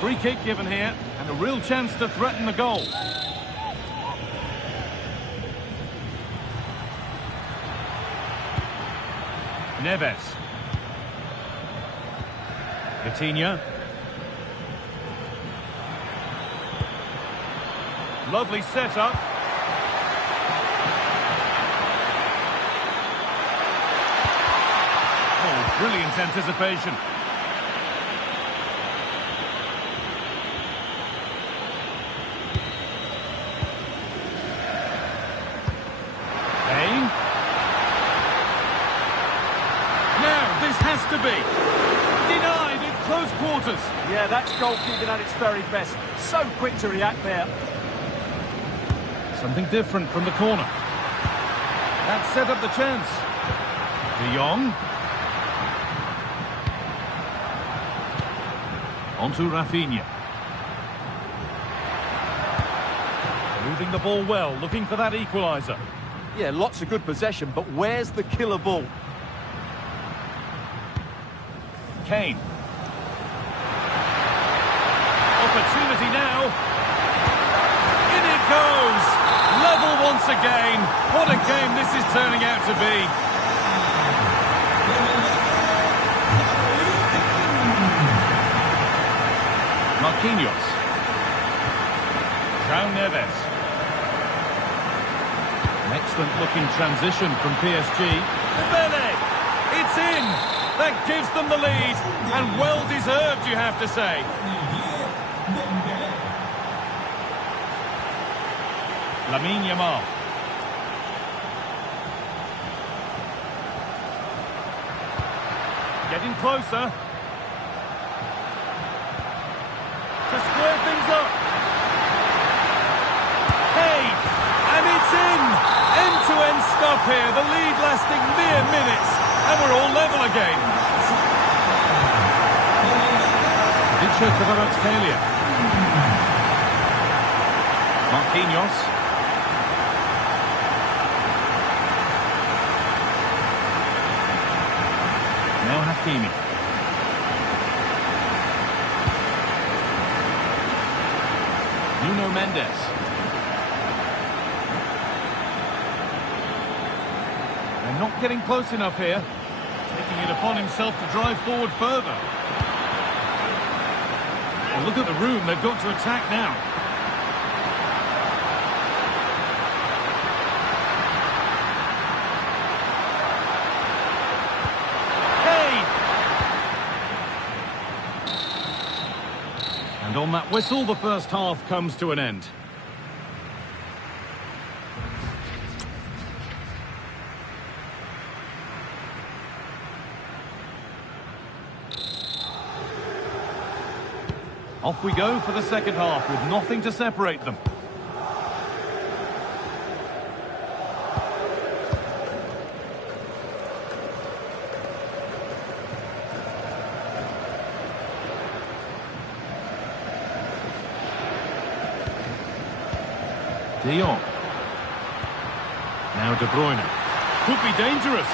Free kick given here, and a real chance to threaten the goal. Neves. Coutinho. Lovely setup. Oh, brilliant anticipation. Kane. Now, this has to be. Denied in close quarters. Yeah, that's goalkeeping at its very best. So quick to react there. Something different from the corner. That set up the chance. De Jong. On to Rafinha. Moving the ball well, looking for that equaliser. Yeah, lots of good possession, but where's the killer ball? Kane. Opportunity now. In it goes. Level once again. What a game this is turning out to be. Marquinhos. João Neves. An excellent-looking transition from PSG. Dembele! It's in! That gives them the lead. And well-deserved, you have to say. Lamine Yamal. Getting closer. To square things up. Hey! And it's in! End-to-end stuff here. The lead lasting mere minutes. And we're all level again. Kvaratskhelia. Marquinhos. Now Hakimi. Nuno Mendes. They're not getting close enough here. Taking it upon himself to drive forward further. Well, look at the room they've got to attack now. And on that whistle, the first half comes to an end. Off we go for the second half with nothing to separate them. De Jong. Now De Bruyne. Could be dangerous.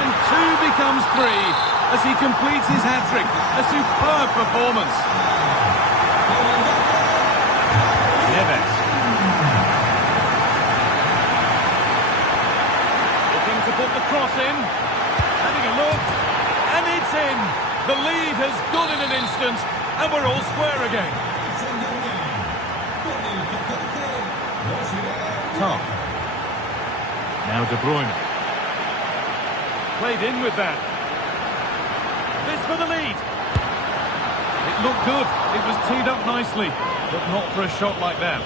And two becomes three as he completes his hat-trick. A superb performance. Neves. Looking to put the cross in. Having a look. And it's in. The lead has gone in an instant. And we're all square again. Tom. Now De Bruyne. Played in with that. This for the lead. It looked good. It was teed up nicely, but not for a shot like that.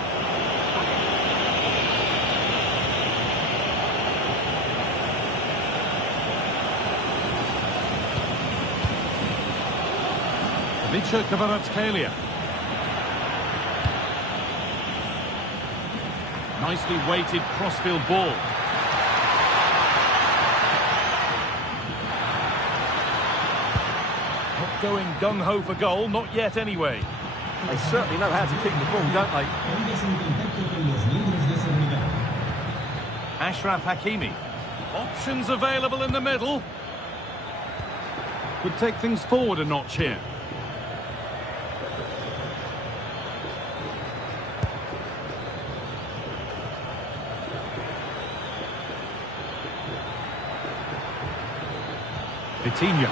Vicha Kvaratskhelia. Nicely weighted crossfield ball. Not going gung-ho for goal, not yet anyway. They certainly know how to kick the ball, don't they? Ashraf Hakimi. Options available in the middle. Could take things forward a notch here. Vitinha.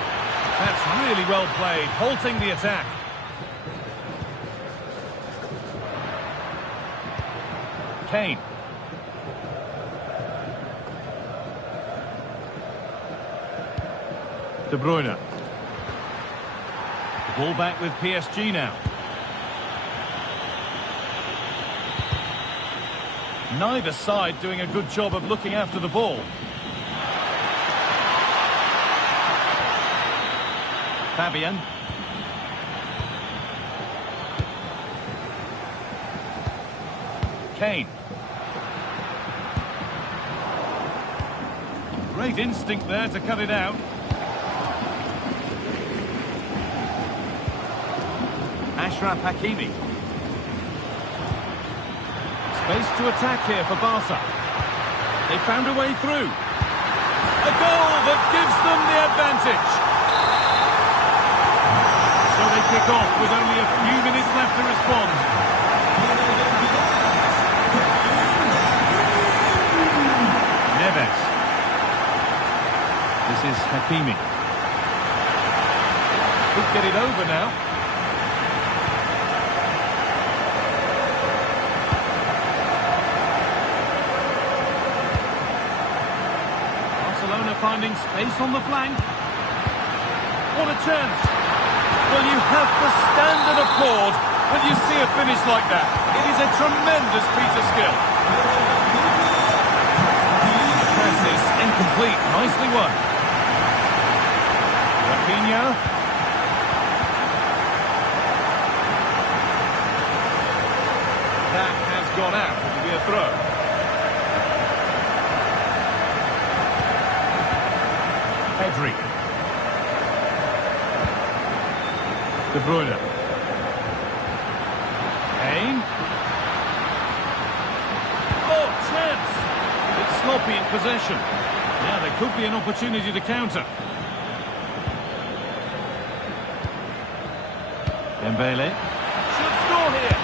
That's really well played, halting the attack. Kane. De Bruyne. Ball back with PSG now. Neither side doing a good job of looking after the ball. Fabian. Kane. Great instinct there to cut it out. Ashraf Hakimi. Space to attack here for Barca. They found a way through. A goal that gives them the advantage. So they kick off with only a few minutes left to respond. Neves. This is Hakimi. Could get it over now. Barcelona finding space on the flank. What a chance. Well, you have to stand and applaud when you see a finish like that. It is a tremendous piece of skill. The pass is incomplete. Nicely won. Rafinha. That has gone out. It will be a throw. Pedri. De Bruyne. Kane. Oh, chance! It's sloppy in possession. Yeah, there could be an opportunity to counter. Dembele. Should score here.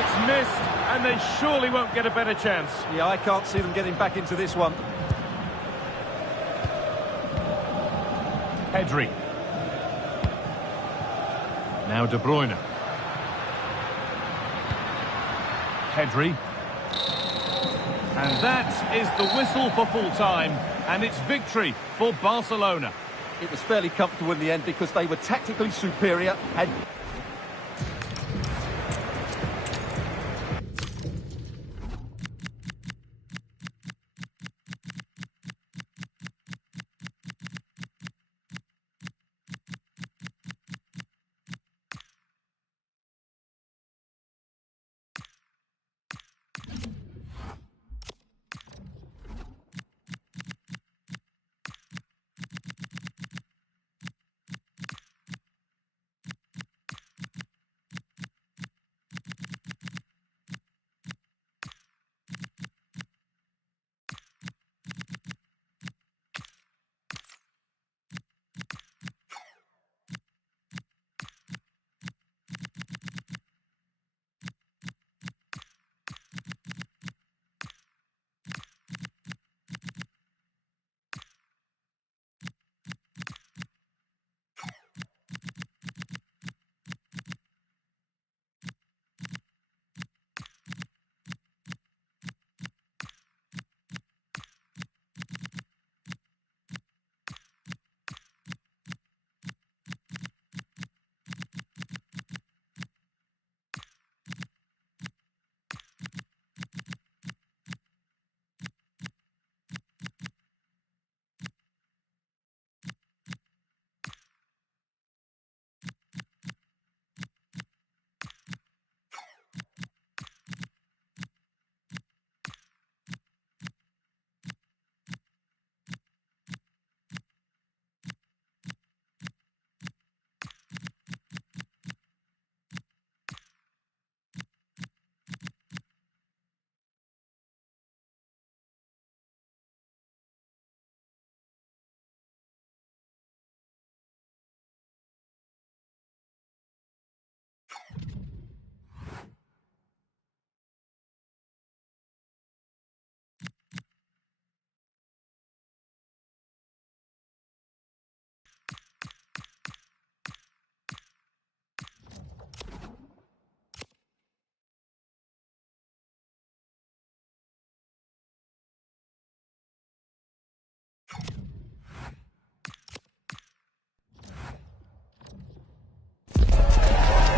It's missed, and they surely won't get a better chance. Yeah, I can't see them getting back into this one. Pedri. Now De Bruyne. Pedri. And that is the whistle for full time, and it's victory for Barcelona. It was fairly comfortable in the end because they were tactically superior, had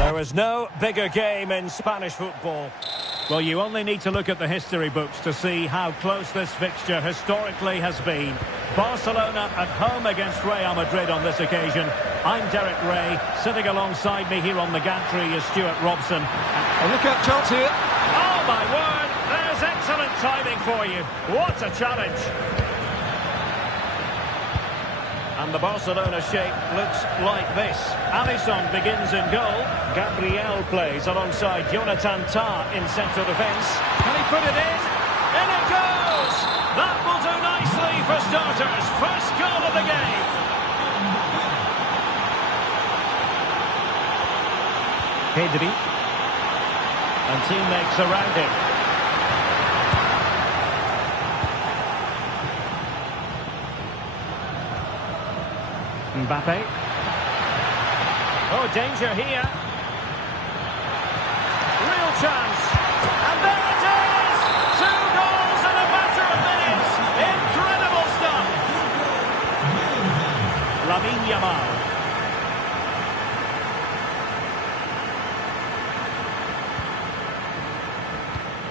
There is no bigger game in Spanish football. Well, you only need to look at the history books to see how close this fixture historically has been. Barcelona at home against Real Madrid on this occasion. I'm Derek Ray. Sitting alongside me here on the gantry is Stuart Robson. A look-out chance here. Oh, my word! There's excellent timing for you. What a challenge. And the Barcelona shape looks like this. Alisson begins in goal. Gabriel plays alongside Jonathan Tah in central defence. Can he put it in? In it goes! That will do nicely for starters. First goal of the game. Pedri. And teammates around him. Mbappe. Oh, danger here. Real chance. And there it is! 2 goals in a matter of minutes. Incredible stuff. Lamine Yamal.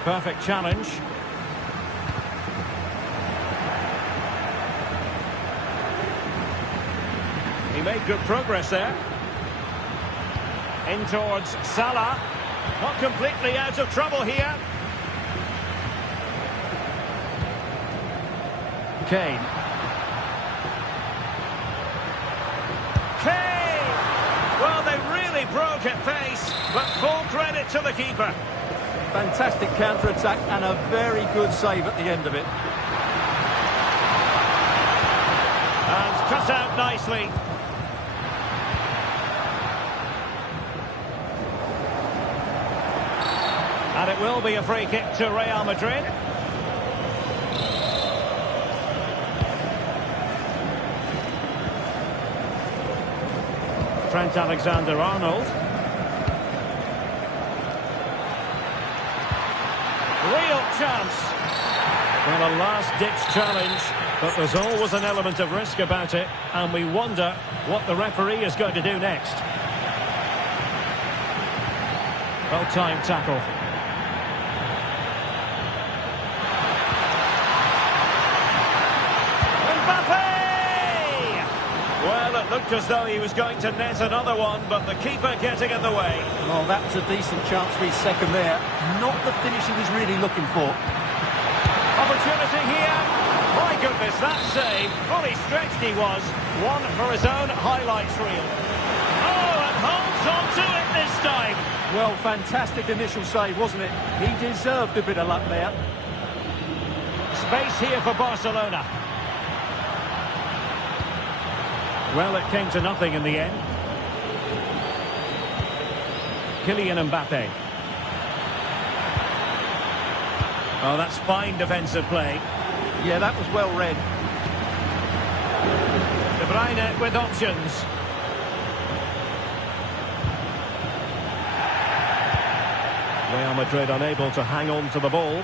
Perfect challenge. He made good progress there. In towards Salah. Not completely out of trouble here. Kane. Kane! Well, they really broke at pace, but full credit to the keeper. Fantastic counter-attack and a very good save at the end of it. And cut out nicely. And it will be a free kick to Real Madrid. Trent Alexander-Arnold. Real chance. Well, a last-ditch challenge, but there's always an element of risk about it, and we wonder what the referee is going to do next. Well-timed tackle. Well, it looked as though he was going to net another one, but the keeper getting in the way. Well, that was a decent chance for his second there. Not the finish he was really looking for. Opportunity here. My goodness, that save. Fully stretched he was. One for his own highlights reel. Oh, and holds on to it this time. Well, fantastic initial save, wasn't it? He deserved a bit of luck there. Space here for Barcelona. Well, it came to nothing in the end. Kylian Mbappe. Oh, that's fine defensive play. Yeah, that was well read. De Bruyne with options. Real Madrid unable to hang on to the ball.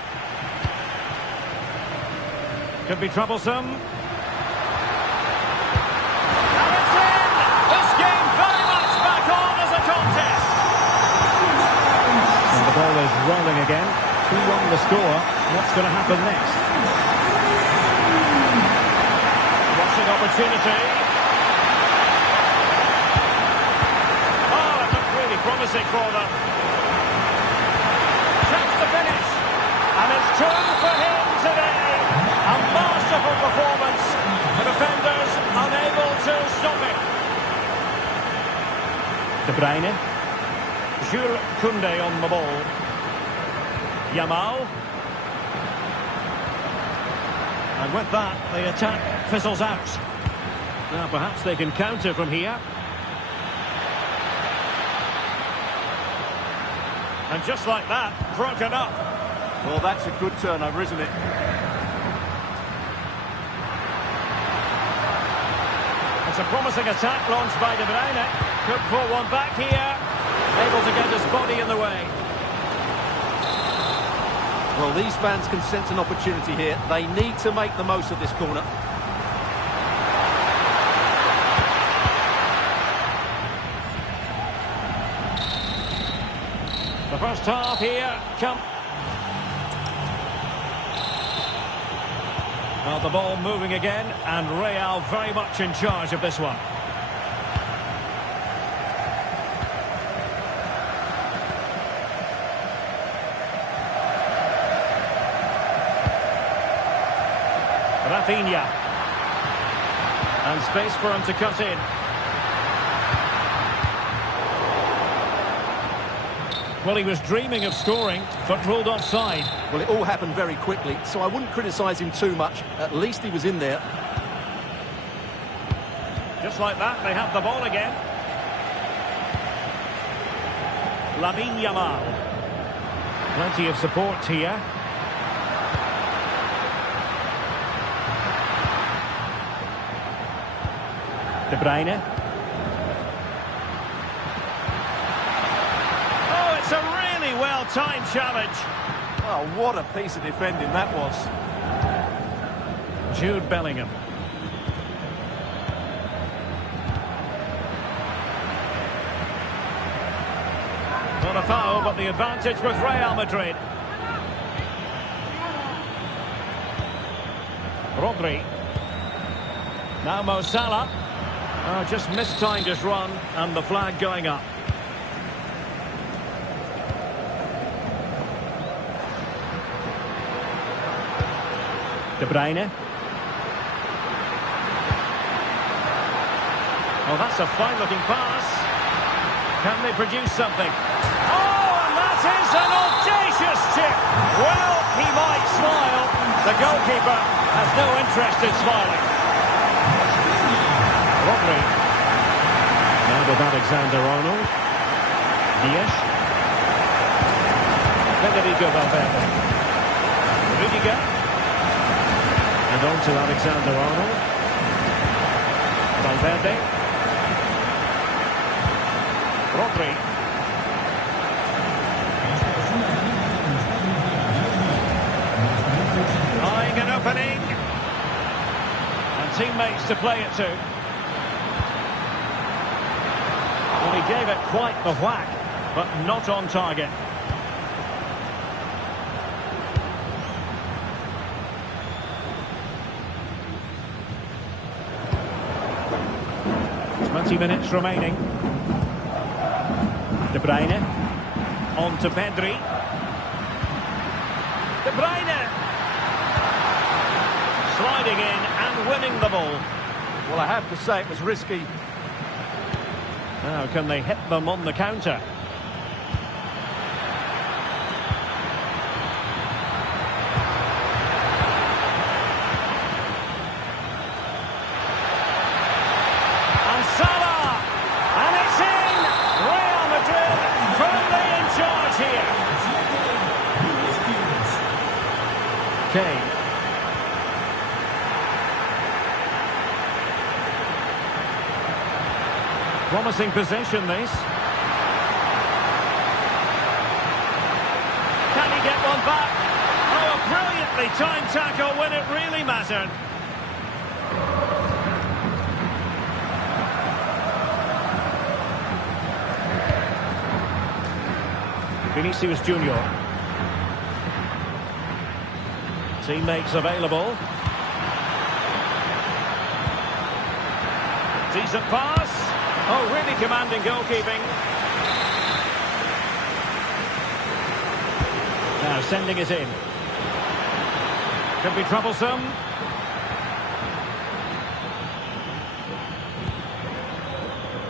Could be troublesome. The ball is rolling again. 2-1 the score. What's going to happen next? Watching opportunity. Oh, it looked really promising for them. Chance to finish. And it's 2 for him today. A masterful performance. The defenders unable to stop it. De Bruyne. Jules Koundé on the ball. Yamal. And with that, the attack fizzles out. Now, perhaps they can counter from here. And just like that, broken up. Well, that's a good turnover, isn't it? It's a promising attack launched by De Bruyne. Could pull one back here. Able to get his body in the way. Well, these fans can sense an opportunity here. They need to make the most of this corner. The first half here. Well, the ball moving again, and Real very much in charge of this one. Rafinha. And space for him to cut in. Well, he was dreaming of scoring, but ruled offside. Well, it all happened very quickly, so I wouldn't criticise him too much. At least he was in there. Just like that, they have the ball again. Lamine Yamal. Plenty of support here. De Bruyne. Oh, it's a really well-timed challenge. Oh, what a piece of defending that was. Jude Bellingham. Not a foul, but the advantage with Real Madrid. Rodri. Now Mo Salah. Oh, just mistimed his run, and the flag going up. De Bruyne. Oh, that's a fine-looking pass. Can they produce something? Oh, and that is an audacious chip. Well, he might smile. The goalkeeper has no interest in smiling. Rodri. Now with Alexander-Arnold. Diaz. Federico Valverde. Rudiger. And on to Alexander-Arnold. Valverde. Rodri. Eyeing an opening. And teammates to play it to. Well, he gave it quite the whack, but not on target. Minutes remaining. De Bruyne. On to Pedri. De Bruyne. Sliding in and winning the ball. Well, I have to say it was risky. Now, can they hit them on the counter? And Salah! And it's in! Real Madrid firmly in charge here. Kane. Promising possession, this. Can he get one back? Oh, a brilliantly timed tackle when it really mattered. Vinicius Junior. Teammates available. Decent pass. Oh, really commanding goalkeeping. Now sending it in. Could be troublesome.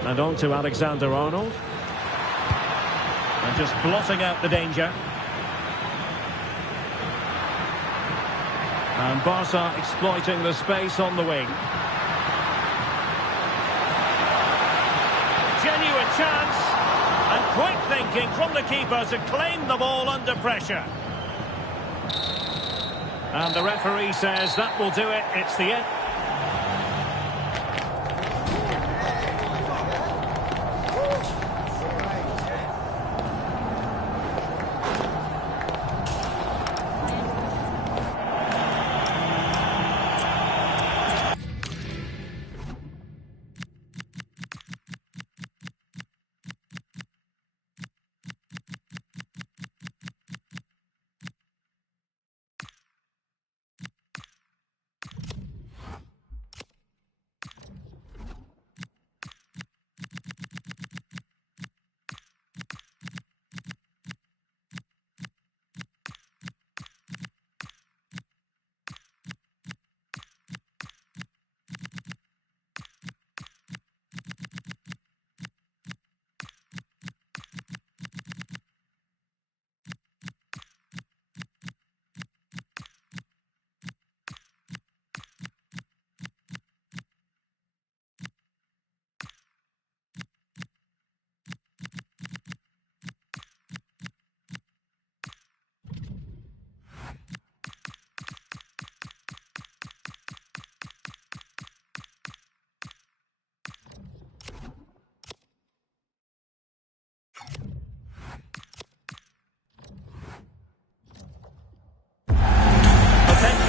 And on to Alexander-Arnold. And just blotting out the danger. And Barca exploiting the space on the wing. Genuine chance. And quick thinking from the keeper to claim the ball under pressure. And the referee says that will do it. It's the end.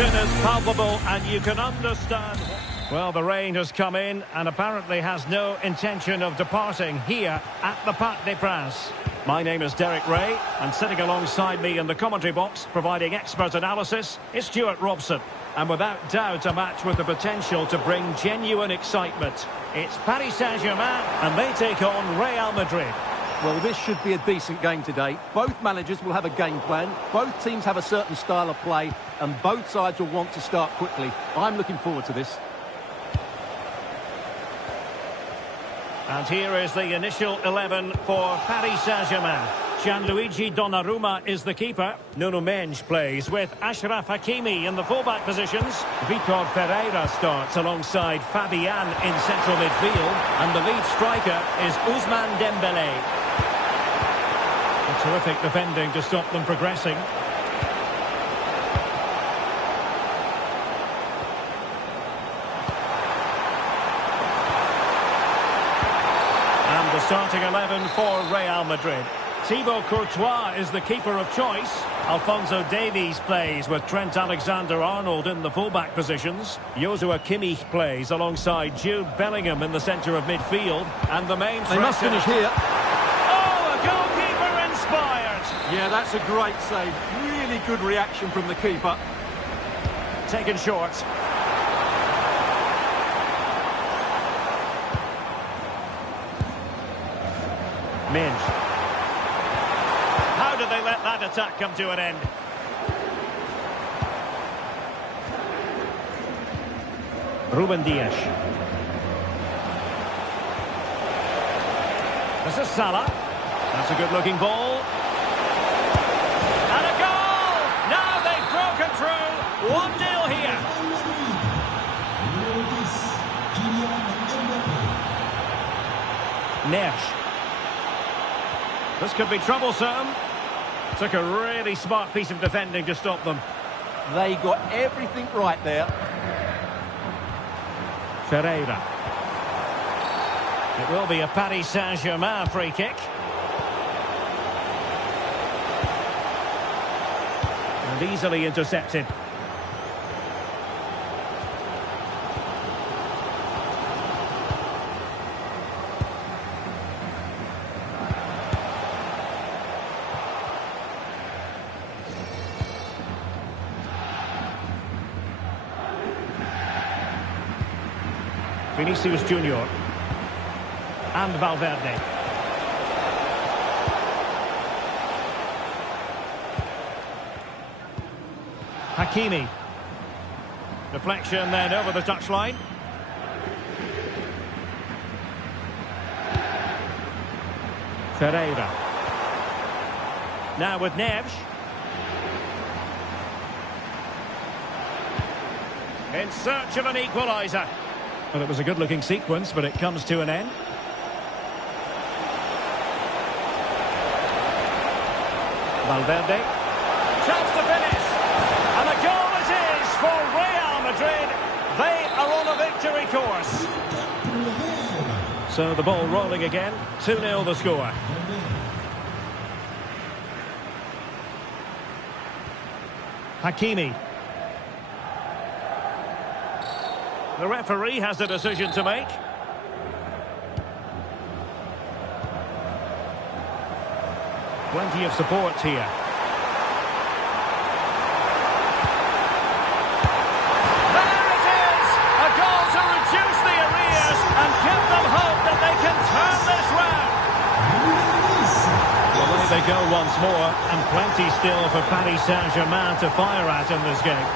tension is palpable and you can understand. Well, the rain has come in and apparently has no intention of departing here at the Parc des Princes. My name is Derek Ray, and sitting alongside me in the commentary box, providing expert analysis, is Stuart Robson. And without doubt, a match with the potential to bring genuine excitement. It's Paris Saint-Germain, and they take on Real Madrid. Well, this should be a decent game today. Both managers will have a game plan. Both teams have a certain style of play, and both sides will want to start quickly. I'm looking forward to this. And here is the initial 11 for Paris Saint-Germain. Gianluigi Donnarumma is the keeper. Nuno Mendes plays with Achraf Hakimi in the fullback positions. Vitor Ferreira starts alongside Fabian in central midfield. And the lead striker is Ousmane Dembélé. A terrific defending to stop them progressing. The starting 11 for Real Madrid. Thibaut Courtois is the keeper of choice. Alphonso Davies plays with Trent Alexander-Arnold in the fullback positions. Joshua Kimmich plays alongside Jude Bellingham in the centre of midfield. And the main They must finish here. Oh, a goalkeeper inspired. Yeah, that's a great save. Really good reaction from the keeper. Taken short. Mendes. How did they let that attack come to an end? Ruben Dias. This is Salah. That's a good-looking ball. And a goal! Now they've broken through. 1-0 here. Neves. This could be troublesome. Took a really smart piece of defending to stop them. They got everything right there. Ferreira. It will be a Paris Saint-Germain free kick. And easily intercepted. Vinicius Junior and Valverde. Hakimi. Deflection then over the touchline. Ferreira. Now with Neves. In search of an equaliser. Well, it was a good-looking sequence, but it comes to an end. Valverde. Chance to finish. And a goal it is for Real Madrid. They are on a victory course. So the ball rolling again. 2-0 the score. Hakimi. The referee has a decision to make. Plenty of support here. There it is! A goal to reduce the arrears and give them hope that they can turn this round. Well, away they go once more, and plenty still for Paris Saint-Germain to fire at in this game.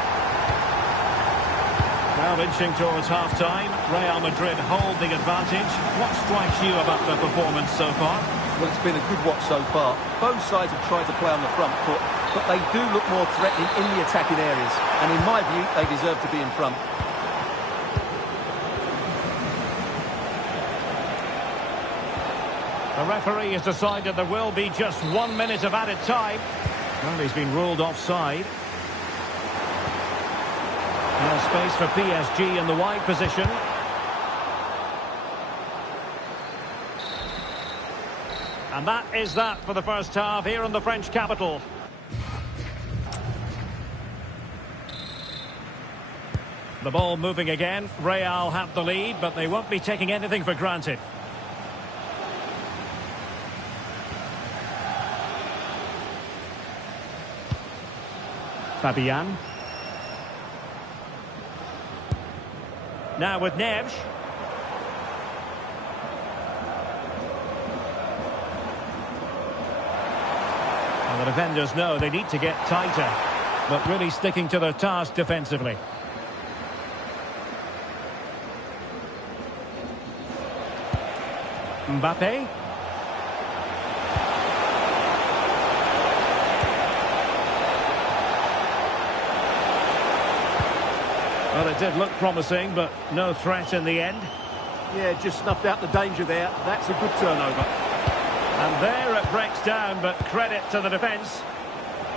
Well, inching towards half-time, Real Madrid hold the advantage. What strikes you about their performance so far? Well, it's been a good watch so far. Both sides have tried to play on the front foot, but they do look more threatening in the attacking areas. And in my view, they deserve to be in front. The referee has decided there will be just 1 minute of added time. Well, he's been ruled offside. Now space for PSG in the wide position. And that is that for the first half here in the French capital. The ball moving again. Real have the lead, but they won't be taking anything for granted. Fabian. Now with Neves. And the defenders know they need to get tighter, but really sticking to their task defensively. Mbappe. Well, it did look promising, but no threat in the end. Yeah, just snuffed out the danger there. That's a good turnover. And there it breaks down, but credit to the defence.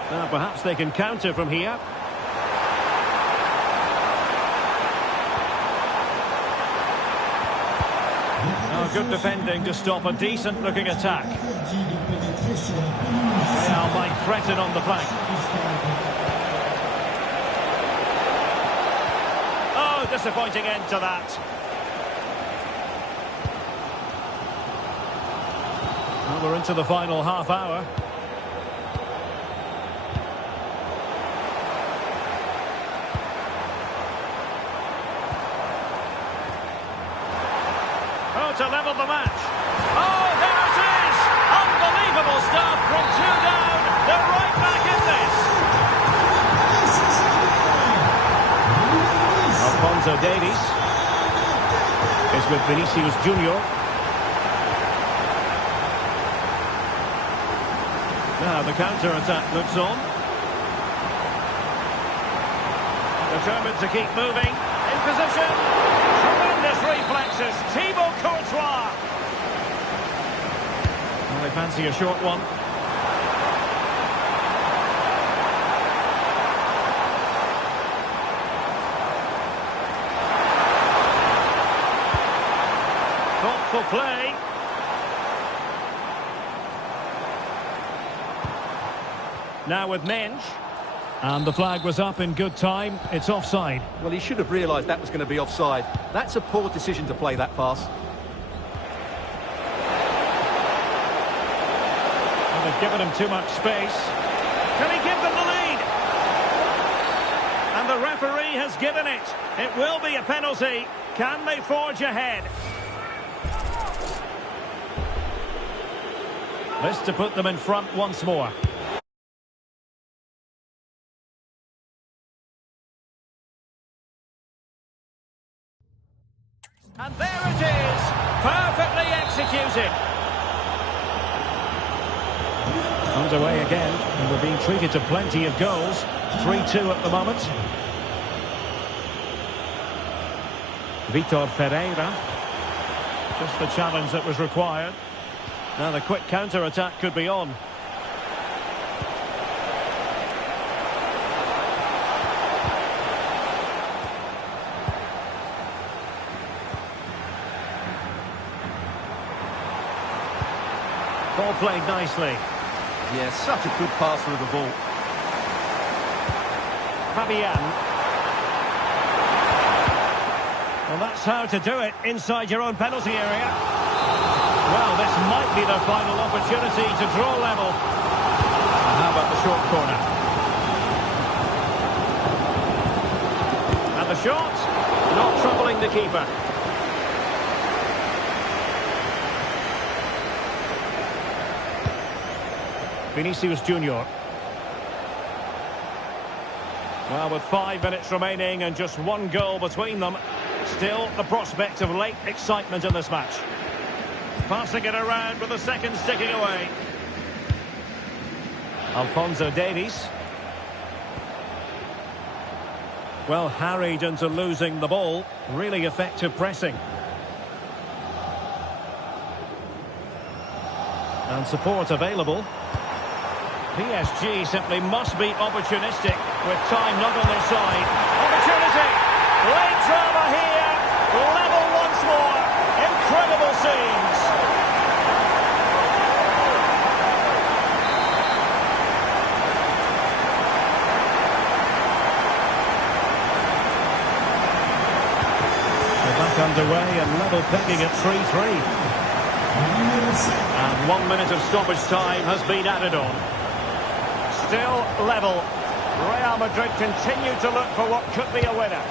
Now, perhaps they can counter from here. Oh, good defending to stop a decent-looking attack. Real might threaten on the flank. Oh, disappointing end to that. Well, we're into the final half hour. Oh, to level the match. Oh, there it is! Unbelievable stuff from two down. They're right back in this. Alphonso Davies is with Vinicius Junior. Now the counter-attack looks on. Determined to keep moving. In position. Tremendous reflexes. Thibaut Courtois. Well, they fancy a short one. Thoughtful play. Now with Mensch. And the flag was up in good time. It's offside. Well, he should have realised that was going to be offside. That's a poor decision to play that pass. Well, they've given him too much space. Can he give them the lead? And the referee has given it. It will be a penalty. Can they forge ahead? This to put them in front once more. And there it is, perfectly executed. Underway again, and we're being treated to plenty of goals. 3-2 at the moment. Vitor Pereira. Just the challenge that was required. Now the quick counter-attack could be on. Ball played nicely. Yeah, such a good passer of the ball. Fabian. Well, that's how to do it inside your own penalty area. Well, this might be their final opportunity to draw level. And how about the short corner? And the shot, not troubling the keeper. Vinicius Junior. Well, with 5 minutes remaining and just one goal between them, still the prospect of late excitement in this match. Passing it around with a second sticking away. Alphonso Davies. Well, harried into losing the ball. Really effective pressing. And support available. PSG simply must be opportunistic with time not on their side. Opportunity! Late drama here! Level once more! Incredible scenes! underway and level pegging at 3-3. And 1 minute of stoppage time has been added on. Still level. Real Madrid continue to look for what could be a winner.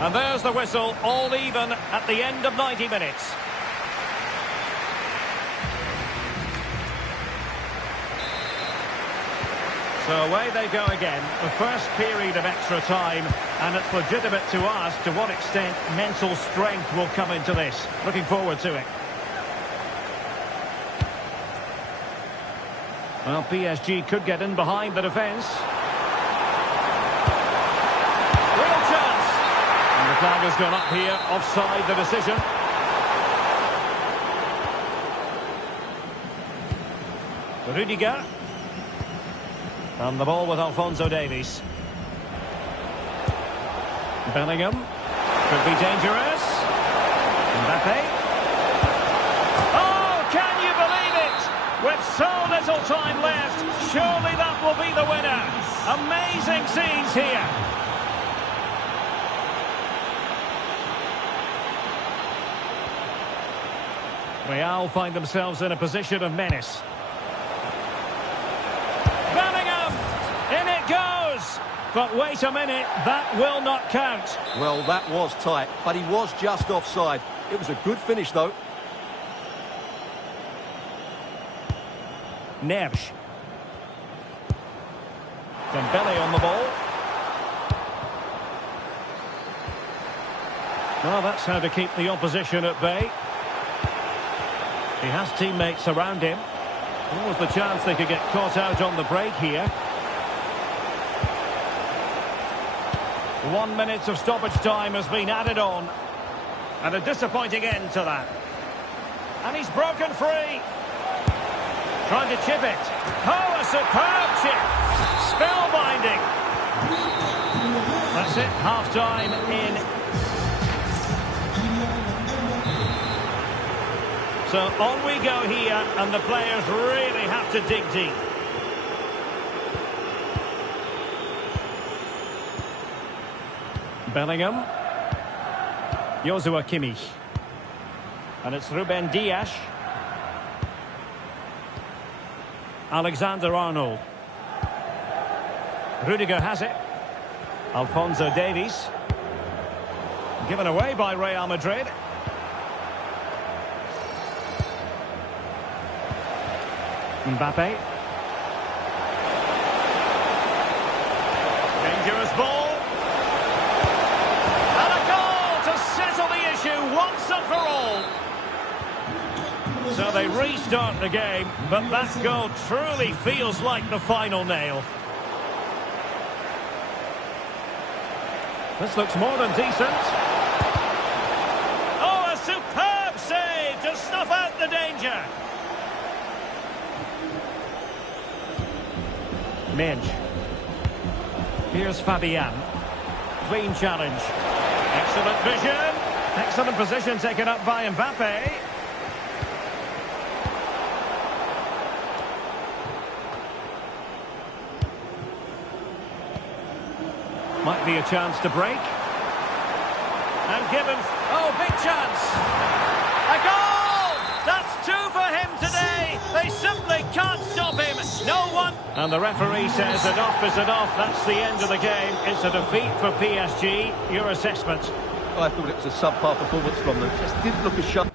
And there's the whistle, all even at the end of 90 minutes. So away they go again, the first period of extra time, and it's legitimate to ask to what extent mental strength will come into this. Looking forward to it. Well, PSG could get in behind the defence. Real chance! And the flag has gone up here, offside the decision. Rudiger. And the ball with Alphonso Davies. Bellingham. Could be dangerous. Mbappe. Oh, can you believe it? With so little time left, surely that will be the winner. Amazing scenes here. Real find themselves in a position of menace. In it goes! But wait a minute, that will not count. Well, that was tight, but he was just offside. It was a good finish, though. Neves. Dembele on the ball. Well, that's how to keep the opposition at bay. He has teammates around him. What was the chance they could get caught out on the break here? 1 minute of stoppage time has been added on. And a disappointing end to that. And he's broken free. Trying to chip it. Oh, a superb chip. Spellbinding. That's it, half-time in. So on we go here, and the players really have to dig deep. Bellingham. Joshua Kimmich. And it's Ruben Dias. Alexander-Arnold. Rudiger has it. Alphonso Davies. Given away by Real Madrid. Mbappe. Dangerous ball. Once and for all. So they restart the game, but that goal truly feels like the final nail. This looks more than decent. Oh, a superb save to snuff out the danger. Minge. Here's Fabian. Clean challenge. Excellent vision. Excellent position taken up by Mbappe. Might be a chance to break. And given... Oh, big chance! A goal! That's two for him today! They simply can't stop him! No one... And the referee says enough is enough. That's the end of the game. It's a defeat for PSG. Your assessment? I thought it was a subpar performance from them. Just didn't look as sharp.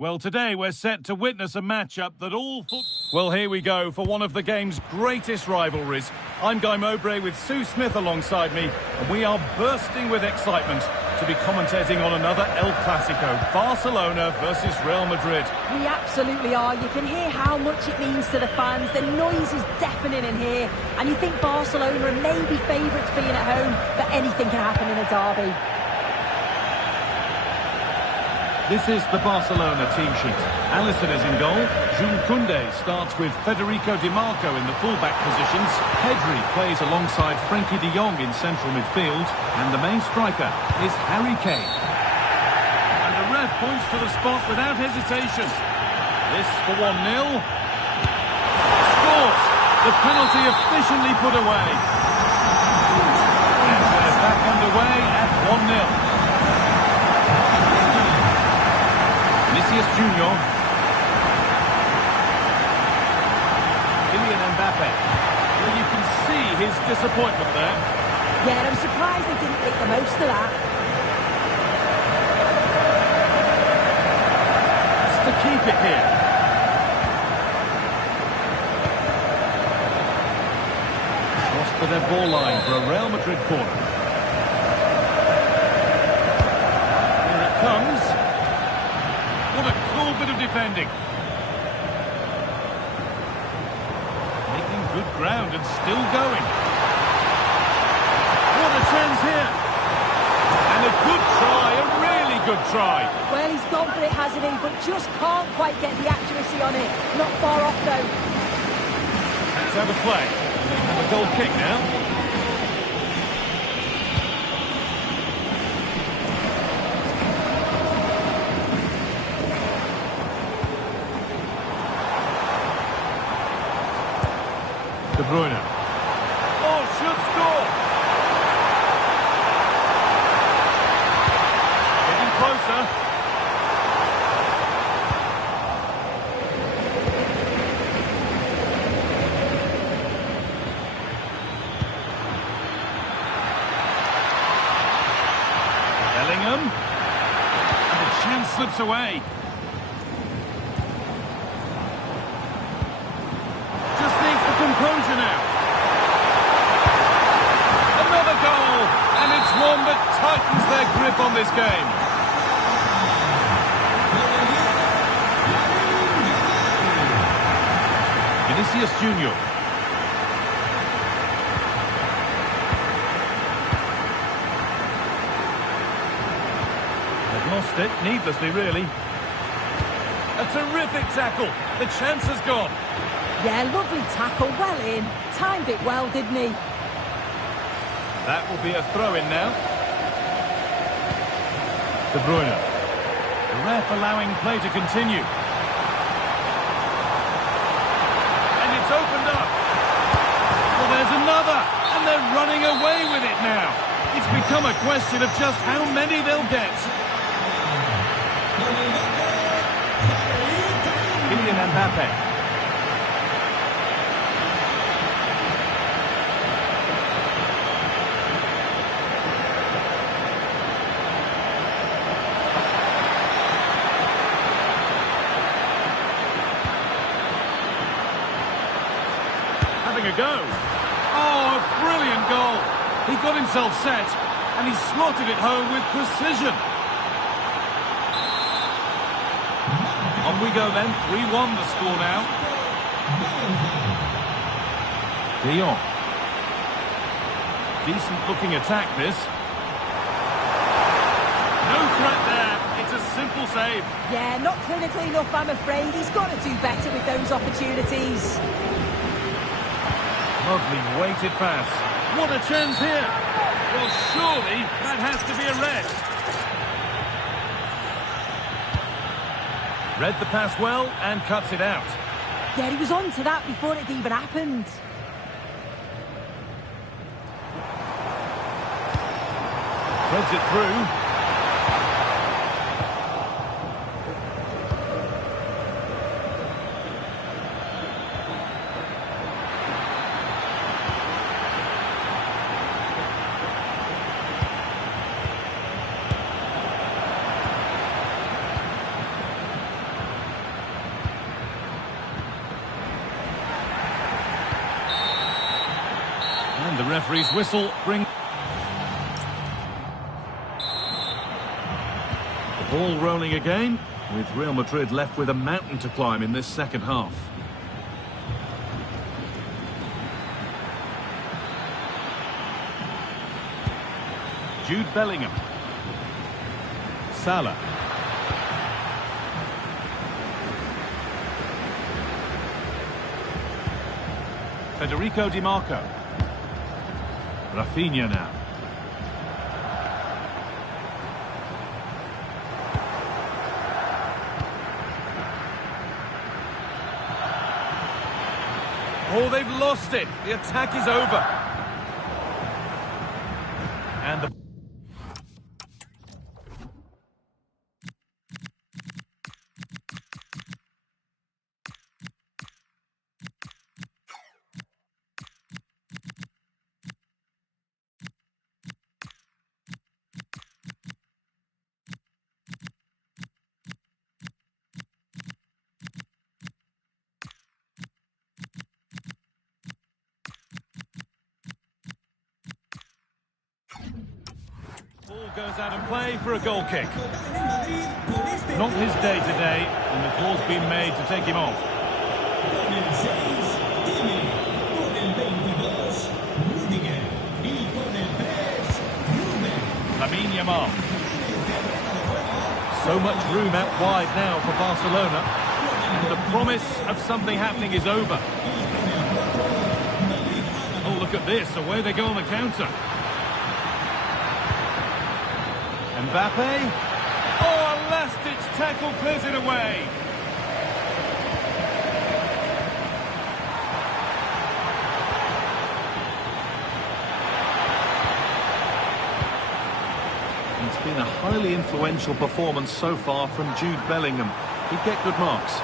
Well, today we're set to witness a matchup that Well, here we go for one of the game's greatest rivalries. I'm Guy Mowbray with Sue Smith alongside me, and we are bursting with excitement to be commentating on another El Clasico, Barcelona versus Real Madrid. We absolutely are. You can hear how much it means to the fans. The noise is deafening in here, and you think Barcelona are maybe favourites being at home, but anything can happen in a derby. This is the Barcelona team sheet. Alisson is in goal. Jules Koundé starts with Federico Di Marco in the full-back positions. Pedri plays alongside Frenkie de Jong in central midfield. And the main striker is Harry Kane. And the ref points to the spot without hesitation. This for 1-0. Scores! The penalty efficiently put away. And they're back underway at 1-0. Vinicius Junior. Kylian Mbappe. Well, you can see his disappointment there. Yeah, I'm surprised they didn't make the most of that. Has to keep it here. Cross the dead ball line for a Real Madrid corner. Here it comes. What a cool bit of defending. Making good ground and still going. What a chance here. And a good try, a really good try. Well, he's gone for it, hasn't he? But just can't quite get the accuracy on it. Not far off, though. That's out of play. They have a goal kick now. De Bruyne. Oh, should score! Getting closer. Bellingham. And the chance slips away. Composure now. Another goal, and it's one that tightens their grip on this game. Vinicius Junior. They've lost it, needlessly really. A terrific tackle. The chance has gone. Yeah, lovely tackle, well in. Timed it well, didn't he? That will be a throw-in now. De Bruyne. The ref allowing play to continue. And it's opened up. Well, there's another. And they're running away with it now. It's become a question of just how many they'll get. Kylian Mbappe. Having a go. Oh, a brilliant goal. He got himself set, and he slotted it home with precision. On we go then, 3-1 the score now. De Jong. Decent looking attack this. No threat there, it's a simple save. Yeah, not clinical enough, I'm afraid. He's got to do better with those opportunities. Lovely weighted pass. What a chance here. Well, surely that has to be a red. Read the pass well and cuts it out. Yeah, he was on to that before it even happened. Threads it through. referee's whistle bring... The ball rolling again, with Real Madrid left with a mountain to climb in this second half. Jude Bellingham. Salah. Federico Di Marco. Rafinha now. Oh, they've lost it. The attack is over. And the... Ball goes out of play for a goal kick. Not his day today, and the call's been made to take him off. Lamine Yamal. So much room out wide now for Barcelona, and the promise of something happening is over. Oh, look at this, away they go on the counter. Mbappe. Oh, a last-ditch tackle clears it away. It's been a highly influential performance so far from Jude Bellingham. He'd get good marks.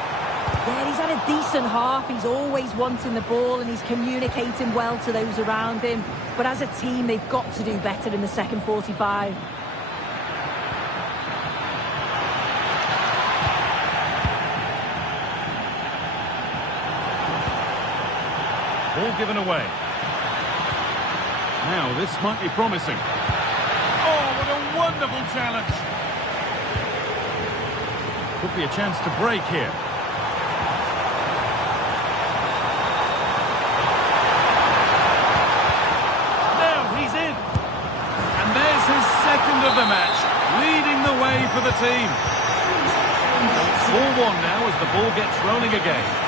Yeah, he's had a decent half. He's always wanting the ball and he's communicating well to those around him. But as a team, they've got to do better in the second 45. Ball given away. Now, this might be promising. Oh, what a wonderful challenge. Could be a chance to break here. Now he's in. And there's his second of the match, leading the way for the team. So it's 4-1 now as the ball gets rolling again.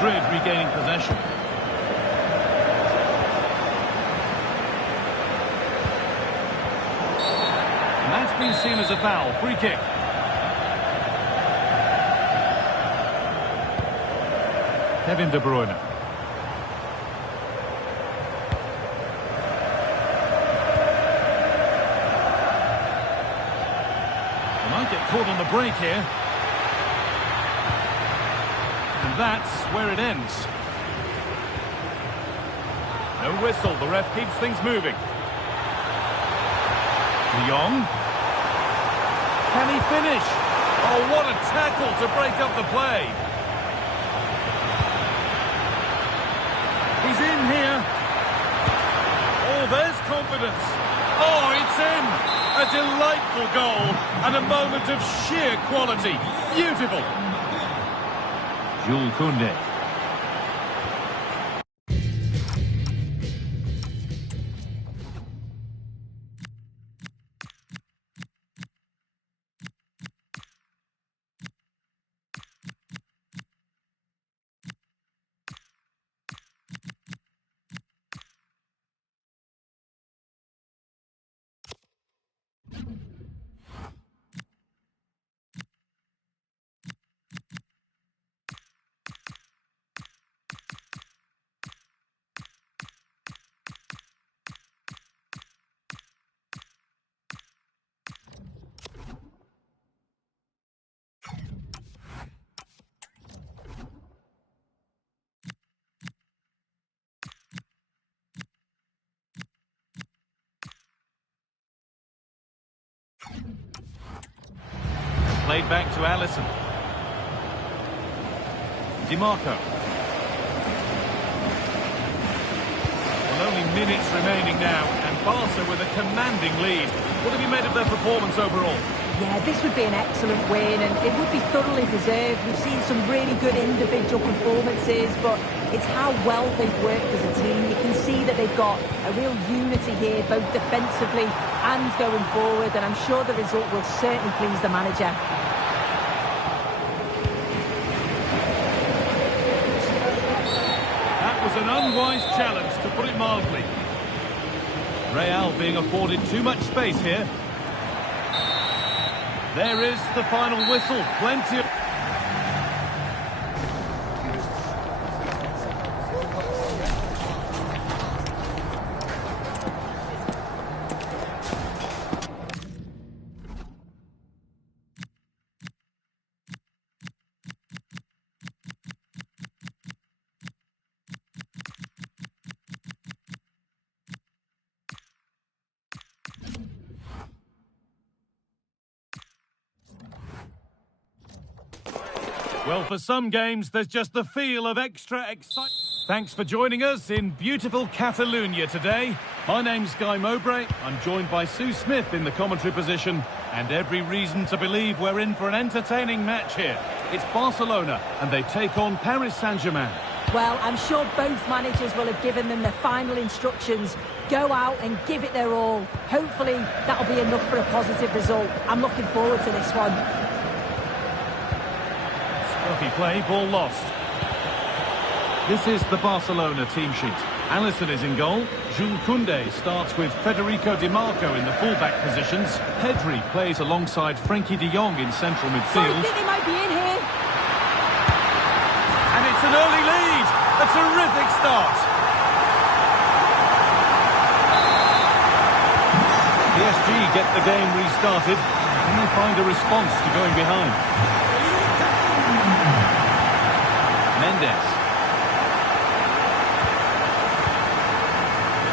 Madrid regaining possession. And that's been seen as a foul. Free kick. Kevin De Bruyne. They might get caught on the break here. And that's where it ends. No whistle, the ref keeps things moving. De Jong. Can he finish? Oh, what a tackle to break up the play. He's in here. Oh, there's confidence. Oh, it's in. A delightful goal and a moment of sheer quality. Beautiful. Jules Koundé. played back to Alisson. DiMarco. Well, only minutes remaining now, and Barca with a commanding lead. What have you made of their performance overall? Yeah, this would be an excellent win, and it would be thoroughly deserved. We've seen some really good individual performances, but it's how well they've worked as a team. You can see that they've got a real unity here, both defensively and going forward, and I'm sure the result will certainly please the manager. That was an unwise challenge, to put it mildly. Real being afforded too much space here. There is the final whistle. Plenty of... Well, for some games, there's just the feel of extra excitement. Thanks for joining us in beautiful Catalonia today. My name's Guy Mowbray. I'm joined by Sue Smith in the commentary position, and every reason to believe we're in for an entertaining match here. It's Barcelona, and they take on Paris Saint-Germain. Well, I'm sure both managers will have given them the final instructions. Go out and give it their all. Hopefully, that'll be enough for a positive result. I'm looking forward to this one. Scruffy play, ball lost. This is the Barcelona team sheet. Alisson is in goal. Jules Koundé starts with Federico DiMarco in the fullback positions. Pedri plays alongside Frenkie de Jong in central midfield. I think they might be in here. And it's an early lead. A terrific start. PSG get the game restarted. Can they find a response to going behind? Mendes.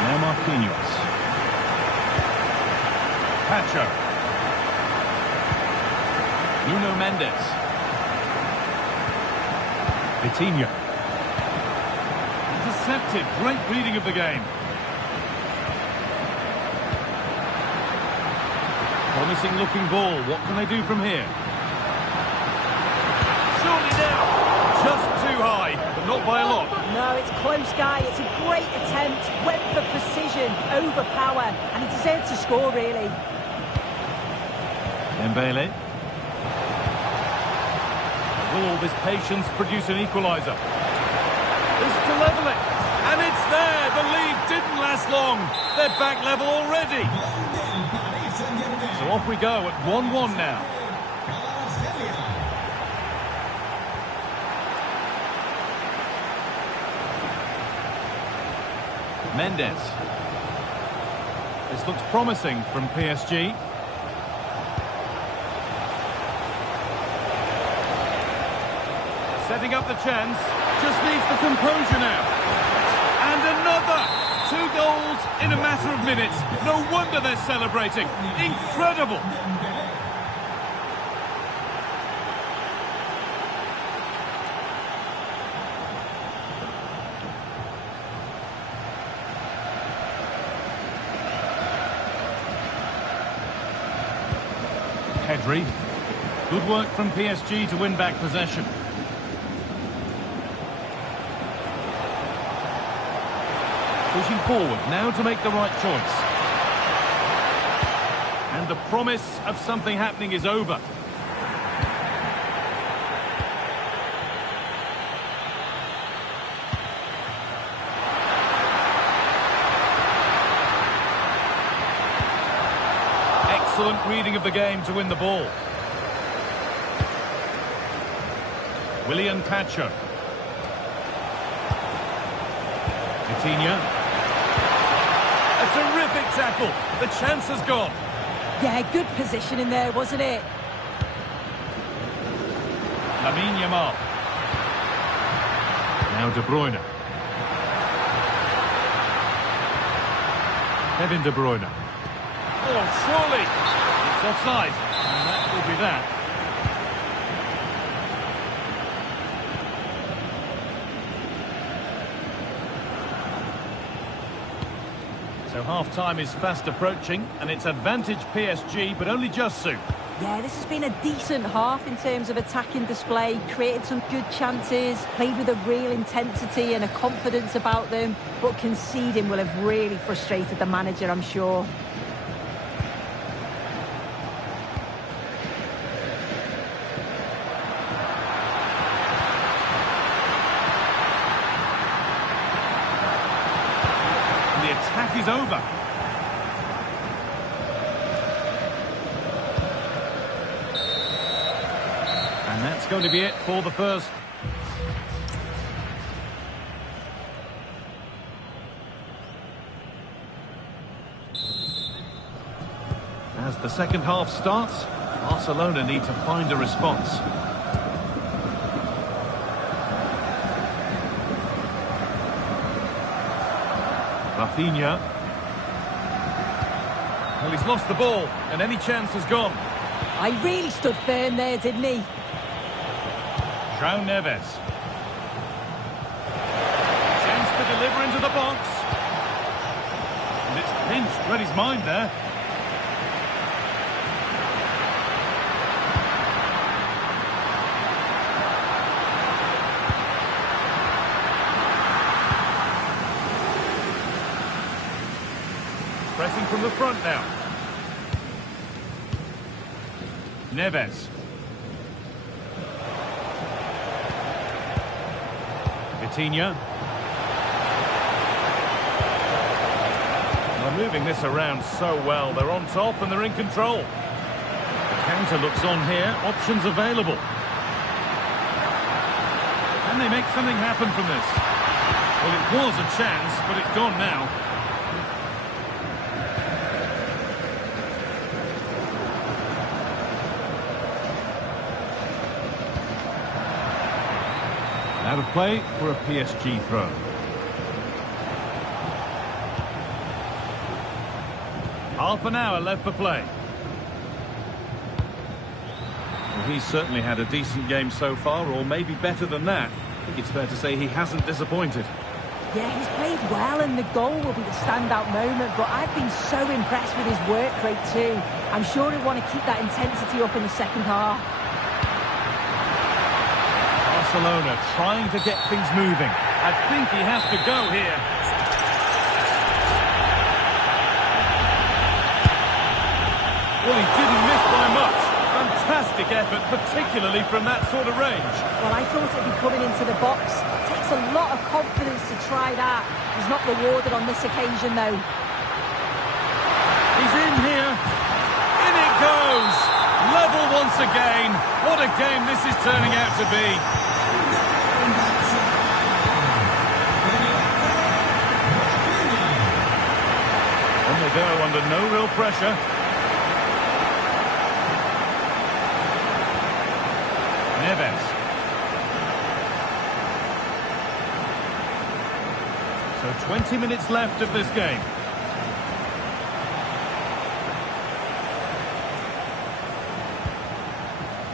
Now Marquinhos. Pacho. Nuno Mendes. Vitinha. Intercepted. Great reading of the game. Promising looking ball. What can they do from here? Surely now. Just too high, but not by a lot. No, it's close, Guy. It's a great attempt. Went for precision, over power, and he deserved to score, really. Dembele. Will all this patience produce an equaliser? It's to level it. And it's there. The lead didn't last long. They're back level already. So off we go at 1-1 now. Mendes. This looks promising from PSG. Setting up the chance. Just needs the composure now. And another! 2 goals in a matter of minutes. No wonder they're celebrating. Incredible! Pedri. Good work from PSG to win back possession. Pushing forward now to make the right choice. And the promise of something happening is over. Excellent reading of the game to win the ball. William Pacho. Vitinha. A terrific tackle. The chance has gone. Yeah, good position in there, wasn't it? Lamine Yamal. Now De Bruyne. Kevin De Bruyne. Oh, surely. It's offside. And that will be that. So half-time is fast approaching, and it's advantage PSG, but only just soon. Yeah, this has been a decent half in terms of attacking display, created some good chances, played with a real intensity and a confidence about them, but conceding will have really frustrated the manager, I'm sure. And the attack is over. And that's going to be it for the first. As the second half starts, Barcelona need to find a response. Rafinha. Well, he's lost the ball, and any chance has gone. I really stood firm there, didn't he? João Neves. Chance to deliver into the box. And it's pinched, read his mind there. Pressing from the front now. Neves. Coutinho. They're moving this around so well. They're on top and they're in control. The counter looks on here. Options available. Can they make something happen from this? Well, it was a chance, but it's gone now. Out of play for a PSG throw. Half an hour left for play. Well, he's certainly had a decent game so far, or maybe better than that. I think it's fair to say he hasn't disappointed. Yeah, he's played well and the goal will be the standout moment, but I've been so impressed with his work rate too. I'm sure he'll want to keep that intensity up in the second half. Barcelona trying to get things moving. I think he has to go here. Well, he didn't miss by much. Fantastic effort, particularly from that sort of range. Well, I thought it'd be coming into the box. It takes a lot of confidence to try that. He's not rewarded on this occasion, though. He's in here. In it goes. Level once again. What a game this is turning out to be. On they go under no real pressure. Neves. So 20 minutes left of this game.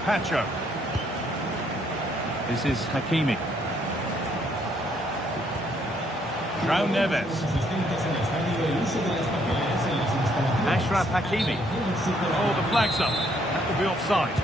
Pacho. This is Hakimi. João Neves. Ashraf Hakimi. Oh, the flag's up. That will be offside.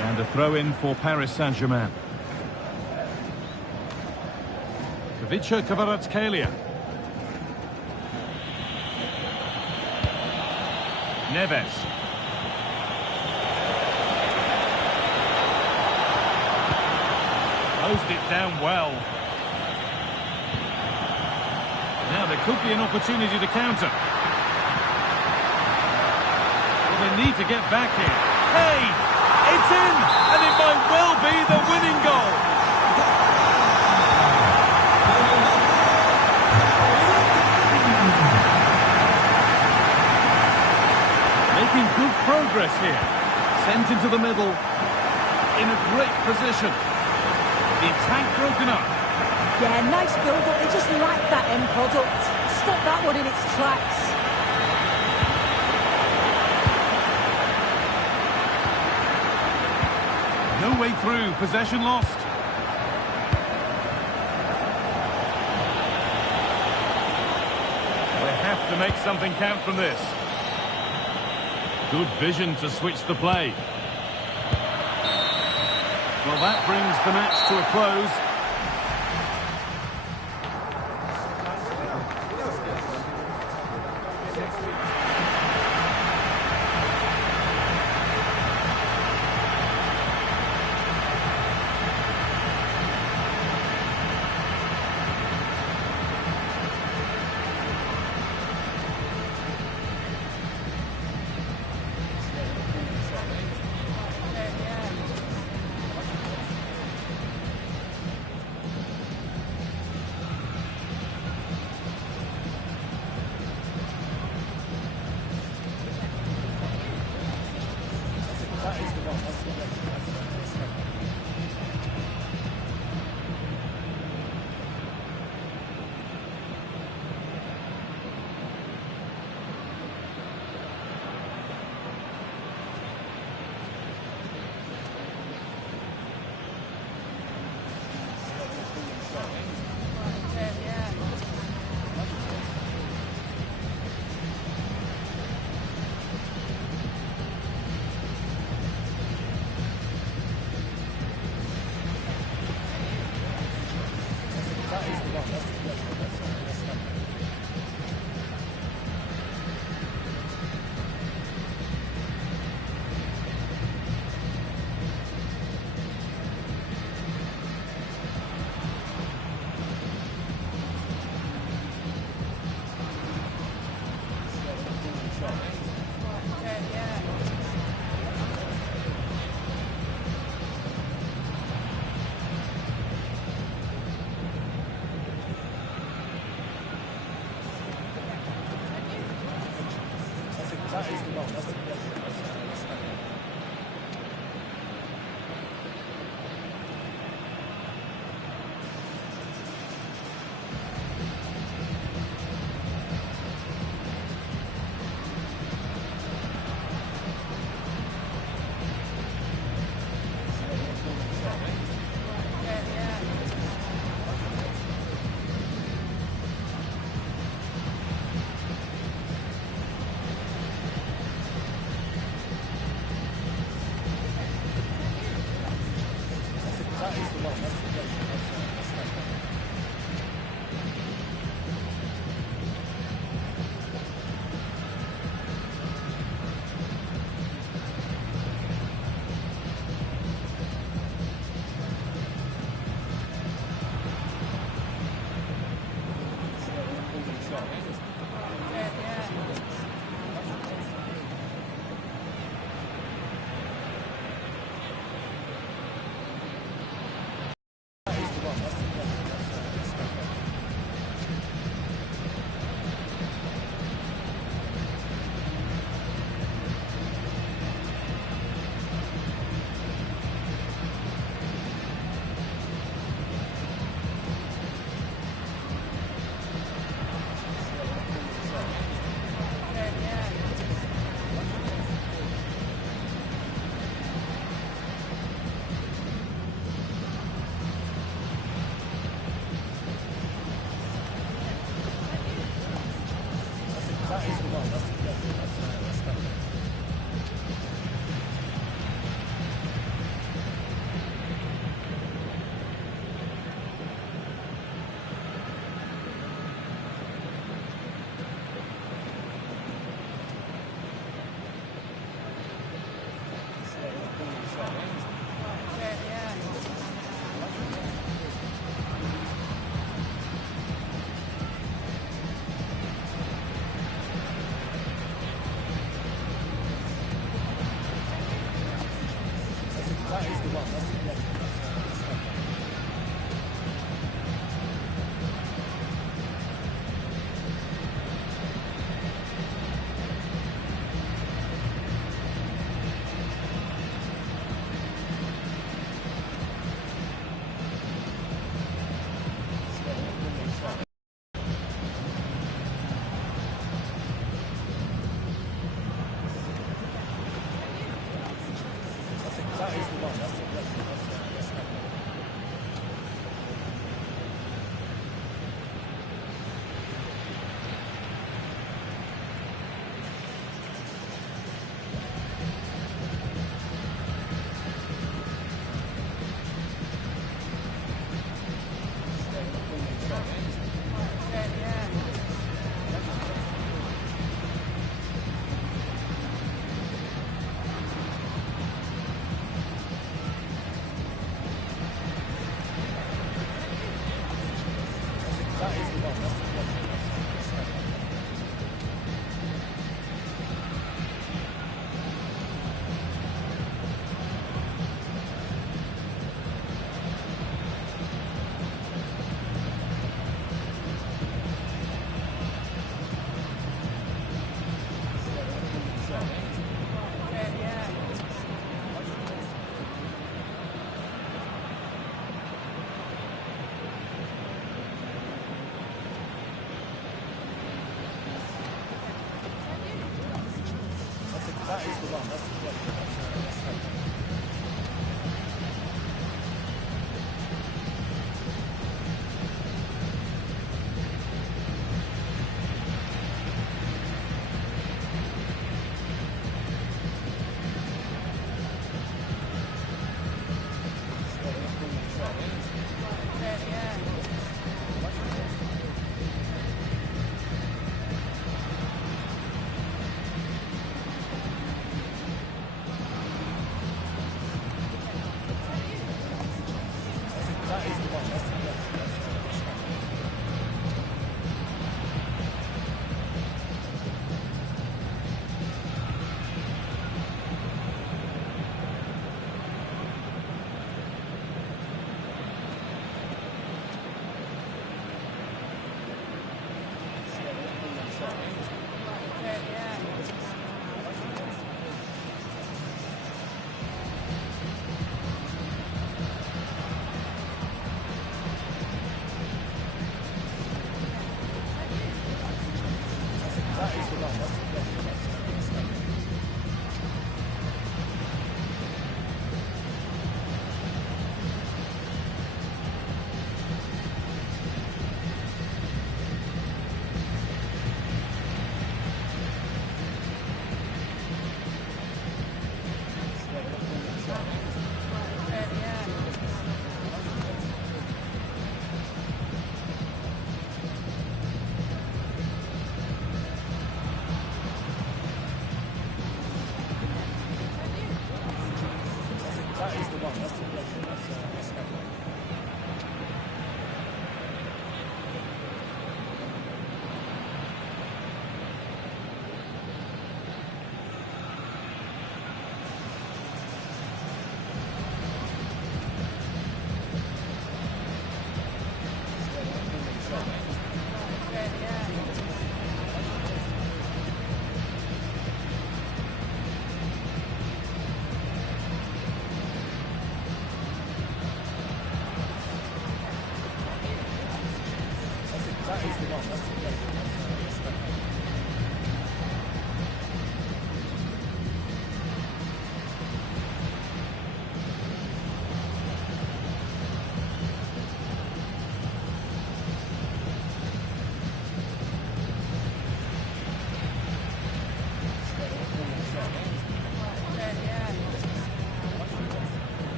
And a throw-in for Paris Saint-Germain. Ivica Kvaratskhelia. Neves. Closed it down well. Now there could be an opportunity to counter. Well, they need to get back here. Hey! It's in! And it might well be the winning goal! Making good progress here. Sent into the middle. In a great position. The attack broken up. Yeah, nice build-up. They just lack that end product. Stop that one in its tracks. No way through, possession lost. They have to make something count from this. Good vision to switch the play. Well, that brings the match to a close.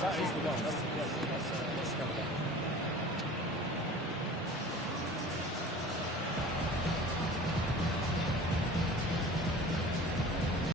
That is the one. That's, yes, that's covered up.